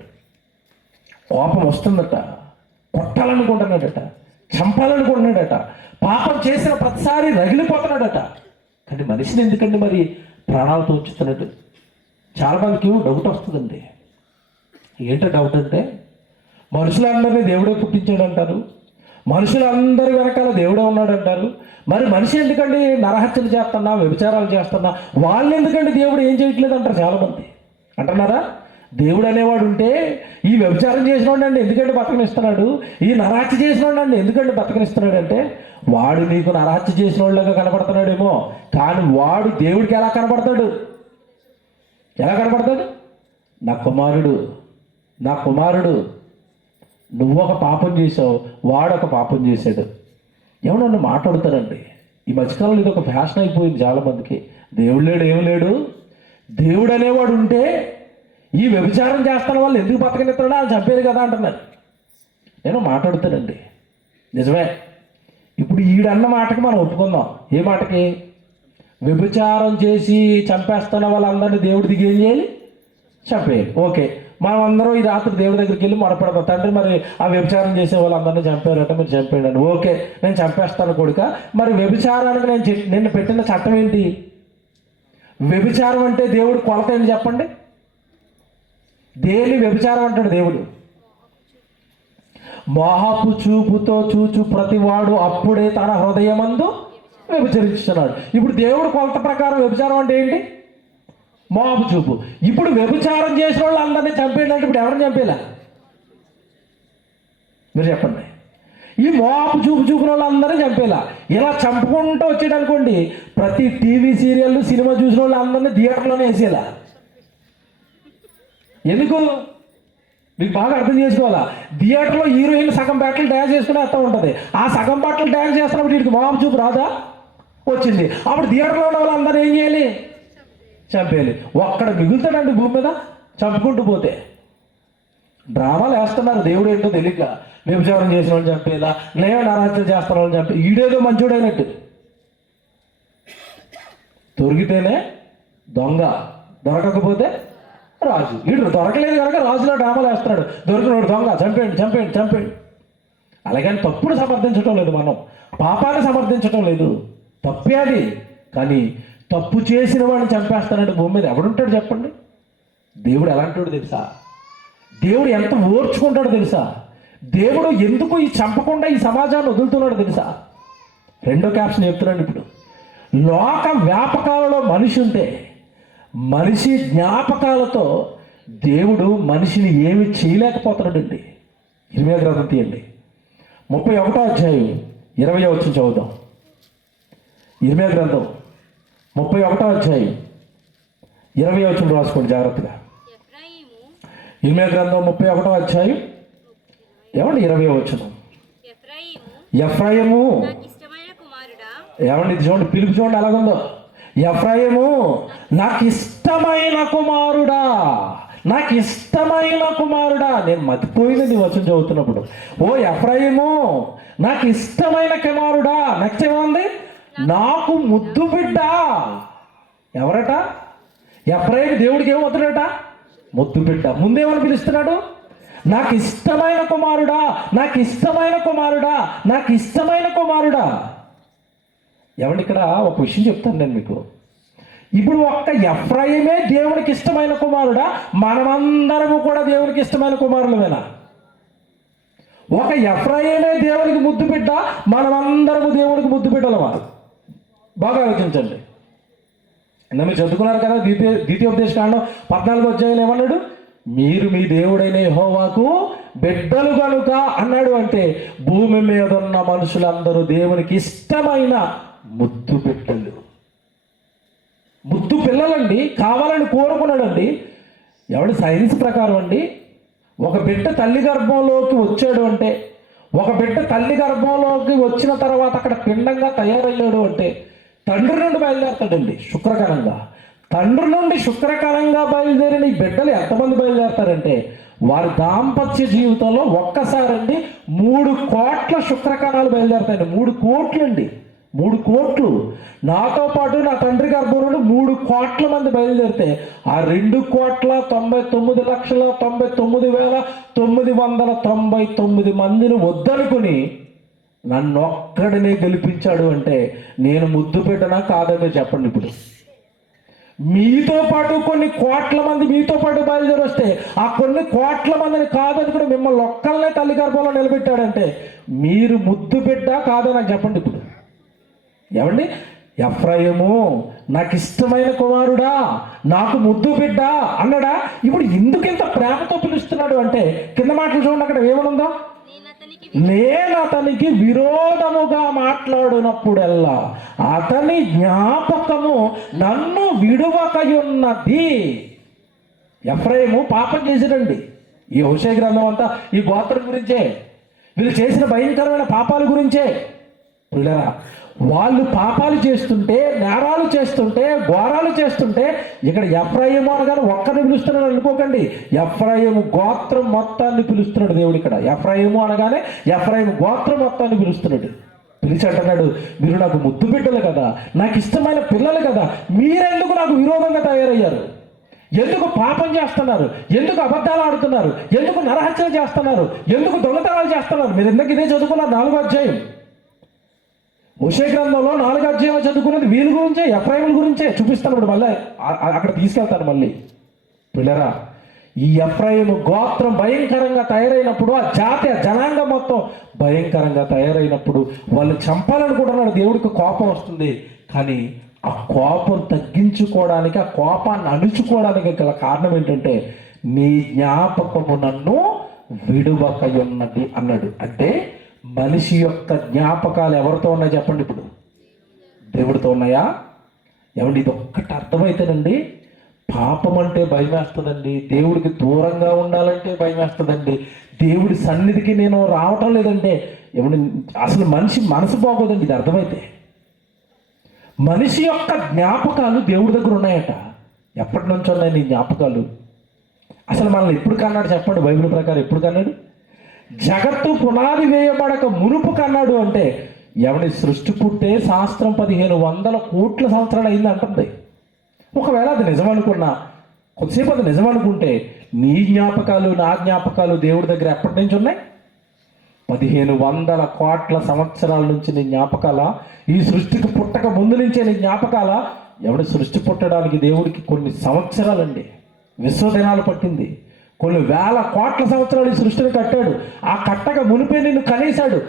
కోపం వస్తుందట, కొట్టాలనుకుంటున్నాడట, చంపాలనుకుంటున్నాడట, పాపం చేసిన ప్రతిసారి రగిలిపోతున్నాడట. కానీ మనిషిని ఎందుకండి మరి ప్రాణాలతో ఉంచుతున్నట్టు? చాలామందికి డౌట్ వస్తుందండి. ఏంటో డౌట్ అంటే, మనుషులందరినీ దేవుడే పుట్టించాడు అంటారు, మనుషులందరి వెనకాల దేవుడే ఉన్నాడు అంటారు. మరి మనిషి ఎందుకండి నరహత్యలు చేస్తున్నా, వ్యభిచారాలు చేస్తున్నా, వాళ్ళు ఎందుకండి దేవుడు ఏం చేయట్లేదు అంటారు చాలామంది. అంటున్నారా? దేవుడు అనేవాడు ఉంటే ఈ వ్యభిచారం చేసినోడు అండి ఎందుకంటే బతకనిస్తున్నాడు, ఈ నరహత్య చేసినోడు అండి ఎందుకంటే బతకనిస్తున్నాడు అంటే, వాడు నీకు నరహత్య చేసిన వాళ్ళగా కనపడుతున్నాడేమో, కానీ వాడు దేవుడికి ఎలా కనపడతాడు? ఎలా కనపడతాడు? నా కుమారుడు నువ్వు ఒక పాపం చేసావు, వాడు ఒక పాపం చేశాడు. ఏమన్నా మాట్లాడుతారండి. ఈ మధ్యకాలంలో ఇది ఒక ఫ్యాషన్ అయిపోయింది చాలామందికి. దేవుడు లేడు, ఏం లేడు, దేవుడు అనేవాడు ఉంటే ఈ వ్యభిచారం చేస్తున్న వాళ్ళు ఎందుకు బతకనిస్తాడా, అని చంపేది కదా అంటున్నారు. నేను మాట్లాడుతానండి, నిజమే. ఇప్పుడు ఈడన్న మాటకి మనం ఒప్పుకుందాం. ఏ మాటకి? వ్యభిచారం చేసి చంపేస్తున్న వాళ్ళందరినీ దేవుడి దిగి ఏం చేయాలి? చంపేయాలి. ఓకే, మనం అందరం ఈ రాత్రి దేవుడి దగ్గరికి వెళ్ళి మొరపెడతాం, తండ్రి మరి ఆ వ్యభిచారం చేసే వాళ్ళందరినీ చంపారట, మీరు చంపేయండి. ఓకే, నేను చంపేస్తాను కొడుక. మరి వ్యభిచారానికి నిన్ను పెట్టిన చట్టం ఏంటి? వ్యభిచారం అంటే దేవుడు కొలత ఏంటి చెప్పండి? దేని వ్యభిచారం అంటాడు దేవుడు? మోహపు చూపుతో చూచు ప్రతివాడు అప్పుడే తన హృదయమందు వ్యభిచరించుతున్నాడు. ఇప్పుడు దేవుడు కొలత ప్రకారం వ్యభిచారం అంటే ఏంటి? మోహపు చూపు. ఇప్పుడు వ్యభిచారం చేసిన వాళ్ళు అందరినీ చంపేయాలంటే ఇప్పుడు ఎవరిని చంపేలా? మీరు చెప్పండి. ఈ మోహపు చూపిన వాళ్ళందరినీ చంపేలా. ఇలా చంపుకుంటూ వచ్చేది అనుకోండి, ప్రతి టీవీ సీరియల్, సినిమా చూసిన వాళ్ళు అందరినీ థియేటర్లోనే వేసేలా. ఎందుకు? మీకు బాగా అర్థం చేసుకోవాలా. థియేటర్లో హీరోయిన్ సగం బట్టలు డ్యాన్స్ చేసుకుని వస్తూ ఉంటుంది. ఆ సగం బట్టలు డ్యాన్స్ చేస్తున్నప్పుడు వీడికి మోహం చూపు రాదా? వచ్చింది. అప్పుడు థియేటర్లో ఉన్న వాళ్ళు అందరూ ఏం చేయాలి? చంపేయాలి. ఒక్కడ మిగులుతాడండి భూమి మీద చంపుకుంటూ పోతే. డ్రామాలు వేస్తున్నారు దేవుడు ఏంటో తెలియక. వ్యభిచారం చేసిన వాళ్ళు చంపేలా, లేదా నరహత్య చేస్తున్న వాళ్ళు చంపే. ఈడేదో మంచోడైనట్టు, దొరికితేనే దొంగ, దొరకకపోతే రాజు. వీడు దొరకలేదు కనుక రాజులో డ్రామాలు వేస్తున్నాడు. దొరికినోడు దొంగ, చంపేయండి. అలాగని తప్పును సమర్థించడం లేదు, మనం పాపాన్ని సమర్థించడం లేదు, తప్పే అది. కానీ తప్పు చేసిన వాడిని చంపేస్తానంటే భూమి మీద ఎవడుంటాడు చెప్పండి? దేవుడు ఎలాంటివాడు తెలుసా? దేవుడు ఎంత ఓర్చుకుంటాడో తెలుసా? దేవుడు ఎందుకు ఈ చంపకుండా ఈ సమాజాన్ని వదులుతున్నాడు తెలుసా? రెండో క్యాప్షన్ చెప్తున్నాను. ఇప్పుడు లోక వ్యాపకాలలో మనిషి ఉంటే, మనిషి జ్ఞాపకాలతో దేవుడు మనిషిని ఏమి చేయలేకపోతున్నాడండి. ఇర్మియా గ్రంథం తీయండి, 31వ అధ్యాయం 20వ వచనం చదువుదాం. ఇర్మియా గ్రంథం 31వ అధ్యాయం 20వ వచనం రాసుకోండి జాగ్రత్తగా. ఇర్మియా గ్రంథం 31వ అధ్యాయం ఏమండి 20వ వచనం. ఎఫ్రాయిము, ఏమండి ఇది చూడండి, పిలుపు చూడండి ఎలాగుందో. ఎఫ్రాయిము నాకు ఇష్టమైన కుమారుడా, నాకు ఇష్టమైన కుమారుడా. నేను మతిపోయినది వచనం చదువుతున్నప్పుడు. ఓ ఎఫ్రాయిము నాకు ఇష్టమైన కుమారుడా. నెక్స్ట్ ఏముంది? నాకు ముద్దు బిడ్డ. ఎవరట? ఎఫ్రాయిము దేవుడికి ఏమవుతున్నాడట? ముద్దు బిడ్డ. ముందేమని పిలుస్తున్నాడు? నాకు ఇష్టమైన కుమారుడా, నాకు ఇష్టమైన కుమారుడా, నాకు ఇష్టమైన కుమారుడా. ఏమండి ఇక్కడ ఒక విషయం చెప్తాను నేను మీకు. ఇప్పుడు ఒక్క ఎఫ్రాయిమే దేవునికి ఇష్టమైన కుమారుడా? మనమందరము కూడా దేవునికి ఇష్టమైన కుమారులమేనా? ఒక ఎఫ్రాయిమే దేవునికి ముద్దు బిడ్డ, మనమందరము దేవునికి ముద్దు బిడ్డలమా? బాగా ఆలోచించండి. మీరు చదువుకున్నారు కదా ద్వితీయోపదేశకాండం 14వ అధ్యాయంలో ఏమన్నాడు? మీరు మీ దేవుడైన యెహోవాకు బిడ్డలు కనుక అన్నాడు. అంటే భూమి మీద ఉన్న మనుషులందరూ దేవునికి ఇష్టమైన ముద్దు బిడ్డలు, ముద్దు పిల్లలండి. కావాలని కోరుకున్నాడండి. ఎవడి సైన్స్ ప్రకారం అండి, ఒక బిడ్డ తల్లి గర్భంలోకి వచ్చాడు అంటే, ఒక బిడ్డ తల్లి గర్భంలోకి వచ్చిన తర్వాత అక్కడ పిండంగా తయారయ్యాడు అంటే తండ్రి నుండి బయలుదేరతాడండి శుక్రకణంగా. తండ్రి నుండి శుక్రకణంగా బయలుదేరిన ఈ బిడ్డలు ఎంతమంది బయలుదేరతారంటే, వారి దాంపత్య జీవితంలో ఒక్కసారండి 3 కోట్ల శుక్రకణాలు బయలుదేరతాయండి. 3 కోట్లు అండి, 3 కోట్లు. నాతో పాటు నా తండ్రి గర్భం నుండి 3 కోట్ల మంది బయలుదేరితే, ఆ 2,99,99,999 మందిని వద్దనుకుని నన్ను ఒక్కడినే గెలిపించాడు అంటే నేను ముద్దు పెట్టనా కాదని చెప్పండి. ఇప్పుడు మీతో పాటు కొన్ని కోట్ల మంది మీతో పాటు బయలుదేరి వస్తే, ఆ కొన్ని కోట్ల మందిని కాదని కూడా మిమ్మల్ని ఒక్కళ్ళనే తల్లి గర్భంలో నిలబెట్టాడంటే మీరు ముద్దు బిడ్డ కాదని నాకు చెప్పండి. ఇప్పుడు ఏమండి, ఎఫ్రాయిము నాకు ఇష్టమైన కుమారుడా, నాకు ముద్దు బిడ్డ అన్నాడా? ఇప్పుడు ఎందుకు ఇంత ప్రేమతో పిలుస్తున్నాడు అంటే, కింద మాటలు చూడండి, అక్కడ ఏమనుందో, నేను అతనికి విరోధముగా మాట్లాడినప్పుడల్లా అతని జ్ఞాపకము నన్ను విడువకయున్నది. ఎఫ్రాయిము పాపం చేసిరండి. ఈ హోషేయ గ్రంథం అంతా ఈ గోత్రం గురించే, వీళ్ళు చేసిన భయంకరమైన పాపాల గురించే. పిల్లరా, వాళ్ళు పాపాలు చేస్తుంటే, నేరాలు చేస్తుంటే, ఘోరాలు చేస్తుంటే, ఇక్కడ ఎఫ్రాయిము అనగానే ఒక్కరిని పిలుస్తున్నాడు అనుకోకండి, ఎఫ్రాయిము గోత్రం మొత్తాన్ని పిలుస్తున్నాడు దేవుడు. ఇక్కడ ఎఫ్రాయిము అనగానే ఎఫ్రాయిము గోత్రం మొత్తాన్ని పిలుస్తున్నాడు. పిలిచి అంటున్నాడు, మీరు నాకు ముద్దు బిడ్డలు కదా, నాకు ఇష్టమైన పిల్లలు కదా, మీరెందుకు నాకు విరోధంగా తయారయ్యారు? ఎందుకు పాపం చేస్తున్నారు? ఎందుకు అబద్ధాలు ఆడుతున్నారు? ఎందుకు నరహత్యలు చేస్తున్నారు? ఎందుకు దొంగతనాలు చేస్తున్నారు? మీరు ఎందుకు ఇదే చదువుకున్నారు 4వ అధ్యాయం. హోషేయ గ్రంథంలో 4వ అధ్యాయంలో చదువుకున్నది వీళ్ళ గురించే, ఎఫ్రాయిముల గురించే చూపిస్తాను. ఇప్పుడు మళ్ళీ అక్కడ తీసుకెళ్తాను. మళ్ళీ పిల్లరా, ఈ ఎఫ్రాయిము గోత్రం భయంకరంగా తయారైనప్పుడు, ఆ జాతి, ఆ జనాంగం మొత్తం భయంకరంగా తయారైనప్పుడు వాళ్ళు చంపాలనుకుంటున్నాడు. దేవుడికి కోపం వస్తుంది. కానీ ఆ కోపం తగ్గించుకోవడానికి, ఆ కోపాన్ని అణుచుకోవడానికి గల కారణం ఏంటంటే, నీ జ్ఞాపకము నన్ను విడువకయున్నది అన్నాడు. అంటే మనిషి యొక్క జ్ఞాపకాలు ఎవరితో ఉన్నాయి చెప్పండి? ఇప్పుడు దేవుడితో ఉన్నాయా? ఏమండి, ఇది ఒక్కటి అర్థమైతేనండి పాపం అంటే భయం వేస్తుందండి, దేవుడికి దూరంగా ఉండాలంటే భయం వేస్తుందండి, దేవుడి సన్నిధికి నేను రావటం లేదంటే ఏమండి అసలు మనిషి మనసు బాగోదండి. ఇది అర్థమైతే మనిషి యొక్క జ్ఞాపకాలు దేవుడి దగ్గర ఉన్నాయట. ఎప్పటి నుంచి ఉన్నాయి నీ జ్ఞాపకాలు? అసలు మనల్ని ఎప్పుడు కన్నాడు చెప్పండి? బైబిల్ ప్రకారం ఎప్పుడు కన్నాడు? జగత్తు పునాది వేయబడక మునుపు కన్నాడు. అంటే ఎవడి సృష్టి పుట్టే శాస్త్రం 1500 కోట్ల సంవత్సరాలు అయింది అంటుంది. ఒకవేళ అది నిజమనుకున్నా, కొద్దిసేపు అది నిజమనుకుంటే, నీ జ్ఞాపకాలు నా జ్ఞాపకాలు దేవుడి దగ్గర ఎప్పటి నుంచి ఉన్నాయి? 1500 కోట్ల సంవత్సరాల నుంచి నీ జ్ఞాపకాల? ఈ సృష్టికి పుట్టక ముందు నుంచే నీ జ్ఞాపకాల? ఎవడి సృష్టి పుట్టడానికి దేవుడికి కొన్ని సంవత్సరాలండి, విశ్వదినాలు పట్టింది. కొన్ని వేల కోట్ల సంవత్సరాలు ఈ సృష్టిని కట్టాడు. ఆ కట్టక మునిపే నిన్ను కనేశాడు.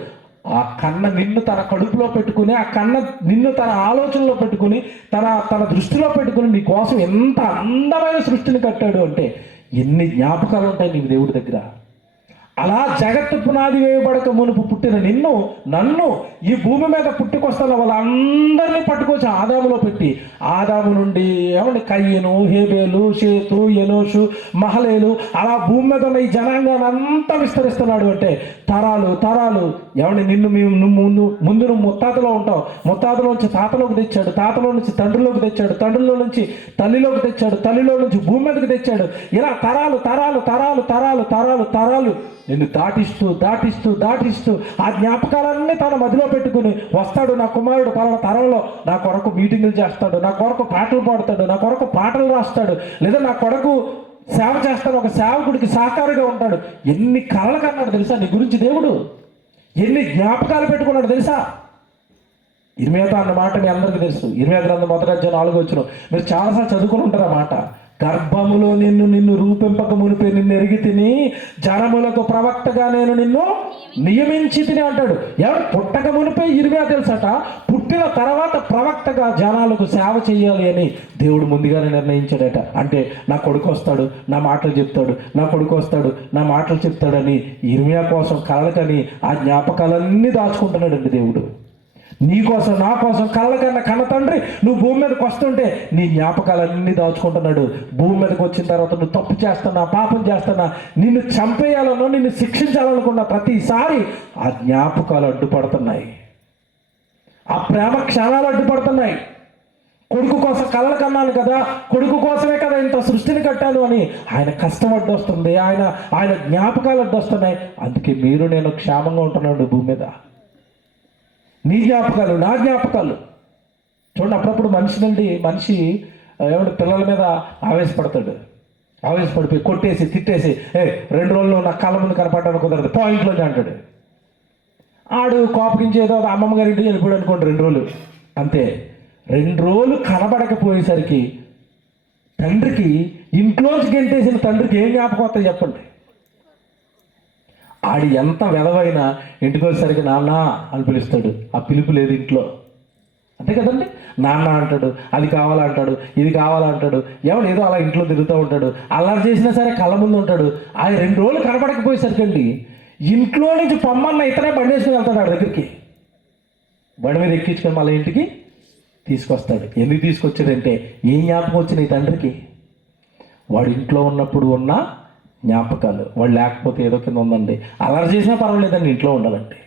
ఆ కన్న నిన్ను తన కడుపులో పెట్టుకుని, ఆ కన్న నిన్ను తన ఆలోచనలో పెట్టుకుని, తన దృష్టిలో పెట్టుకుని నీ కోసం ఎంత అందమైన సృష్టిని కట్టాడు అంటే ఎన్ని జ్ఞాపకాలు ఉంటాయి నీకు దేవుడి దగ్గర. అలా జగత్తు పునాది వేయబడక మునుపు పుట్టిన నిన్ను, నన్ను, ఈ భూమి మీద పుట్టుకొస్తున్న వాళ్ళందరినీ పట్టుకొచ్చి ఆదాములో పెట్టి, ఆదాము నుండి ఏమండి కయ్యను, హేబేలు, షేతు, ఎనోషు, మహలేలు, అలా భూమి మీద ఉన్న ఈ జనాంగాన్ని అంతా విస్తరిస్తున్నాడు. అంటే తరాలు తరాలు ఏమండి నిన్ను ముందు నువ్వు ముత్తాతలో ఉంటావు, ముత్తాతలో నుంచి తాతలోకి తెచ్చాడు, తాతలో నుంచి తండ్రిలోకి తెచ్చాడు, తండ్రిలో నుంచి తల్లిలోకి తెచ్చాడు, తల్లిలో నుంచి భూమి మీదకి తెచ్చాడు. ఇలా తరాలు తరాలు తరాలు తరాలు తరాలు తరాలు నిన్ను దాటిస్తూ దాటిస్తూ దాటిస్తూ ఆ జ్ఞాపకాలన్నీ తన మదిలో పెట్టుకుని వస్తాడు. నా కుమారుడు పలానా తరంలో నా కొరకు మీటింగులు చేస్తాడు, నా కొరకు పాటలు పాడతాడు, నా కొరకు పాటలు రాస్తాడు, లేదా నా కొరకు సేవ చేస్తాడు, ఒక సేవకుడికి సహకారిగా ఉంటాడు. ఎన్ని కళలు కన్నాడు తెలుసా నీ గురించి దేవుడు? ఎన్ని జ్ఞాపకాలు పెట్టుకున్నాడు తెలుసా? ఇర్మియా అన్న మాట మీ అందరికీ తెలుసు. ఇర్మియా గ్రంథం 1వ అధ్యాయం 4వ వచనం మీరు చాలాసార్లు చదువుకుని ఉంటారు ఆ మాట. గర్భములో నిన్ను రూపింపక మునిపే నిన్ను ఎరిగి తిని, జనములకు ప్రవక్తగా నేను నిన్ను నియమించి తిని అంటాడు. ఎవరు పుట్టక మునిపే ఇర్మియా తెలుసట, పుట్టిన తర్వాత ప్రవక్తగా జనాలకు సేవ చేయాలి అని దేవుడు ముందుగానే నిర్ణయించాడట. అంటే నా కొడుకు వస్తాడు, నా మాటలు చెప్తాడు, నా కొడుకు వస్తాడు, నా మాటలు చెప్తాడని ఇర్మియా కోసం కలలకని ఆ జ్ఞాపకాలన్నీ దాచుకుంటున్నాడండి దేవుడు. నీ కోసం నా కోసం కళ్ళ కన్నా కన్న తండ్రి నువ్వు భూమి మీదకి వస్తుంటే నీ జ్ఞాపకాలన్నీ దాచుకుంటున్నాడు. భూమి మీదకి వచ్చిన తర్వాత నువ్వు తప్పు చేస్తున్నా, పాపం చేస్తున్నా, నిన్ను చంపేయాలనో నిన్ను శిక్షించాలనుకున్న ప్రతిసారి ఆ జ్ఞాపకాలు అడ్డుపడుతున్నాయి. ఆ ప్రేమ క్షణాలు అడ్డుపడుతున్నాయి. కొడుకు కోసం కలలు కన్నాను కదా, కొడుకు కోసమే కదా ఇంత సృష్టిని కట్టాను అని ఆయన కష్టం అడ్డొస్తుంది, ఆయన జ్ఞాపకాలు అడ్డొస్తున్నాయి. అందుకే మీరు నేను క్షేమంగా ఉంటున్నాడు భూమి మీద. నీ జ్ఞాపకాలు, నా జ్ఞాపకాలు. చూడండి, అప్పుడప్పుడు మనిషి ఏమంటే పిల్లల మీద ఆవేశపడిపోయి కొట్టేసి తిట్టేసి 2 రోజులు నా కళ్ళ ముందు కనపడడానికి కుదరదు, పాయింట్లోనే అంటాడు. ఆడు కోపగించి ఏదో అమ్మమ్మ గారి ఇంటికి వెళ్ళిపోయాడు అనుకోండి, 2 రోజులు అంతే. 2 రోజులు కనబడకపోయేసరికి తండ్రికి, ఇంట్లోంచి గెంటేసిన తండ్రికి ఏం జ్ఞాపకం వస్తాయి చెప్పండి? ఆడి ఎంత వెధవైనా ఇంటికి వచ్చేసరికి నాన్న అని పిలుస్తాడు. ఆ పిలుపు లేదు ఇంట్లో, అంతే కదండి. నాన్న అంటాడు, అది కావాలంటాడు, ఇది కావాలంటాడు. ఎవడు ఏదో అలా ఇంట్లో తిరుగుతూ ఉంటాడు. అల్లరి చేసినా సరే కళ్ళ ముందు ఉంటాడు. ఆ 2 రోజులు కనబడకపోయేసరికి అండి, ఇంట్లో నుంచి పొమ్మన్న ఇతనే బండి వేసుకుని వెళ్తాడు ఆడి దగ్గరికి. బండి మీద ఎక్కించుకొని మళ్ళీ ఇంటికి తీసుకొస్తాడు. ఎందుకు తీసుకొచ్చాడంటే ఏం జ్ఞాపకం వచ్చింది ఈ తండ్రికి? వాడు ఇంట్లో ఉన్నప్పుడు ఉన్న జ్ఞాపకాలు. వాడు లేకపోతే ఏదో కింద ఉందండి, అల్లరి చేసినా పర్వాలేదండి, ఇంట్లో ఉండాలంటే.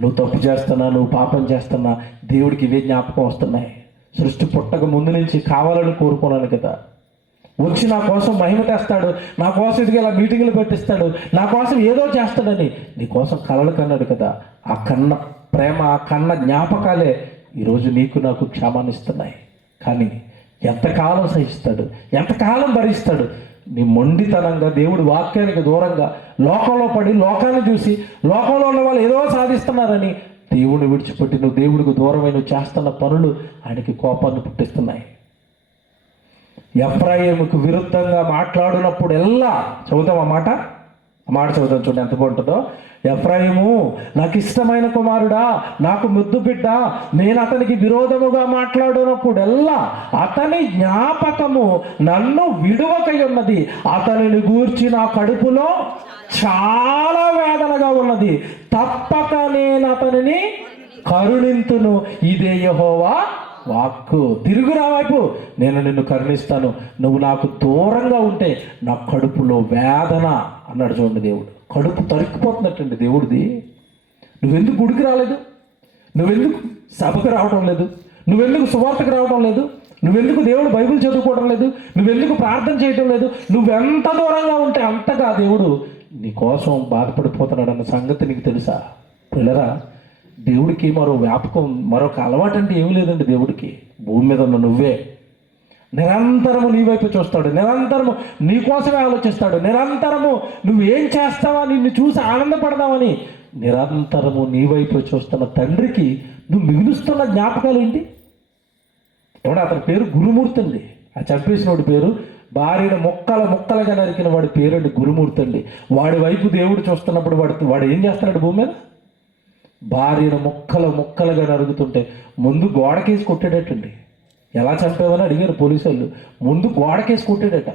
నువ్వు తప్పు చేస్తున్నా, నువ్వు పాపం చేస్తున్నా, దేవుడికి ఇవే జ్ఞాపకం వస్తున్నాయి. సృష్టి పుట్టక ముందు నుంచి కావాలని కోరుకున్నాను కదా, వచ్చి నా కోసం మహిమ తెస్తాడు, నా కోసం ఇదిగా ఇలా మీటింగులు పెట్టిస్తాడు, నా కోసం ఏదో చేస్తాడని నీ కోసం కలలు కన్నాడు కదా. ఆ కన్న ప్రేమ, ఆ కన్న జ్ఞాపకాలే ఈరోజు నీకు నాకు క్షేమాన్ని ఇస్తున్నాయి. కానీ ఎంతకాలం సహిస్తాడు, ఎంతకాలం భరిస్తాడు? నీ మొండితనంగా దేవుడి వాక్యానికి దూరంగా లోకంలో పడి, లోకాన్ని చూసి, లోకంలో ఉన్న వాళ్ళు ఏదో సాధిస్తున్నారని దేవుడిని విడిచిపెట్టి నువ్వు దేవుడికి దూరమై నువ్వు చేస్తున్న పనులు ఆయనకి కోపాన్ని పుట్టిస్తున్నాయి. ఎఫ్రాయిముకు విరుద్ధంగా మాట్లాడినప్పుడు చదువుతాం ఆ మాట చదువుతాం, చూడండి ఎంత బాగుంటుందో. ఎఫ్రాయిము నాకు ఇష్టమైన కుమారుడా, నాకు ముద్దు బిడ్డ, నేను అతనికి విరోధముగా మాట్లాడినప్పుడెల్లా అతని జ్ఞాపకము నన్ను విడువకై ఉన్నది, అతనిని గూర్చి నా కడుపులో చాలా వేదనగా ఉన్నది, తప్పక నేను అతనిని కరుణింతును, ఇదే యెహోవా వాక్కు. తిరుగురా వైపు, నేను నిన్ను కరుణిస్తాను, నువ్వు నాకు దూరంగా ఉంటే నా కడుపులో వేదన అన్నాడు. చూడండి, దేవుడు కడుపు తరుక్కుపోతున్నట్టండి దేవుడిది. నువ్వెందుకు గుడికి రాలేదు? నువ్వెందుకు సభకు రావడం లేదు? నువ్వెందుకు సువార్తకు రావడం లేదు? నువ్వెందుకు దేవుడు బైబిల్ చదువుకోవడం లేదు? నువ్వెందుకు ప్రార్థన చేయటం లేదు? నువ్వెంత దూరంగా ఉంటే అంతగా దేవుడు నీ కోసం బాధపడిపోతున్నాడు అన్న సంగతి నీకు తెలుసా? పిల్లరా, దేవుడికి మరో వ్యాపకం, మరొక అలవాటు అంటే ఏమీ లేదండి. దేవుడికి భూమి మీద ఉన్న నువ్వే. నిరంతరము నీ వైపు చూస్తాడు, నిరంతరము నీ కోసమే ఆలోచిస్తాడు, నిరంతరము నువ్వేం చేస్తావా, నిన్ను చూసి ఆనందపడదామని నిరంతరము నీ వైపు చూస్తున్న తండ్రికి నువ్వు మిగులుస్తున్న జ్ఞాపకాలు ఏంటి? ఎవడ అతని పేరు గురుమూర్తి అండి. ఆ చంపేసిన వాడి పేరు, భార్యను ముక్కలుగా నరికిన వాడి పేరు అండి గురుమూర్తి అండి. వాడి వైపు దేవుడు చూస్తున్నప్పుడు వాడు ఏం చేస్తున్నాడు భూమి మీద? భార్యను ముక్కలుగా నరుగుతుంటే ముందు గోడకేసి కొట్టాడటండి. ఎలా చంపావని అడిగారు పోలీసు వాళ్ళు. ముందు గోడకేసి కొట్టాడట.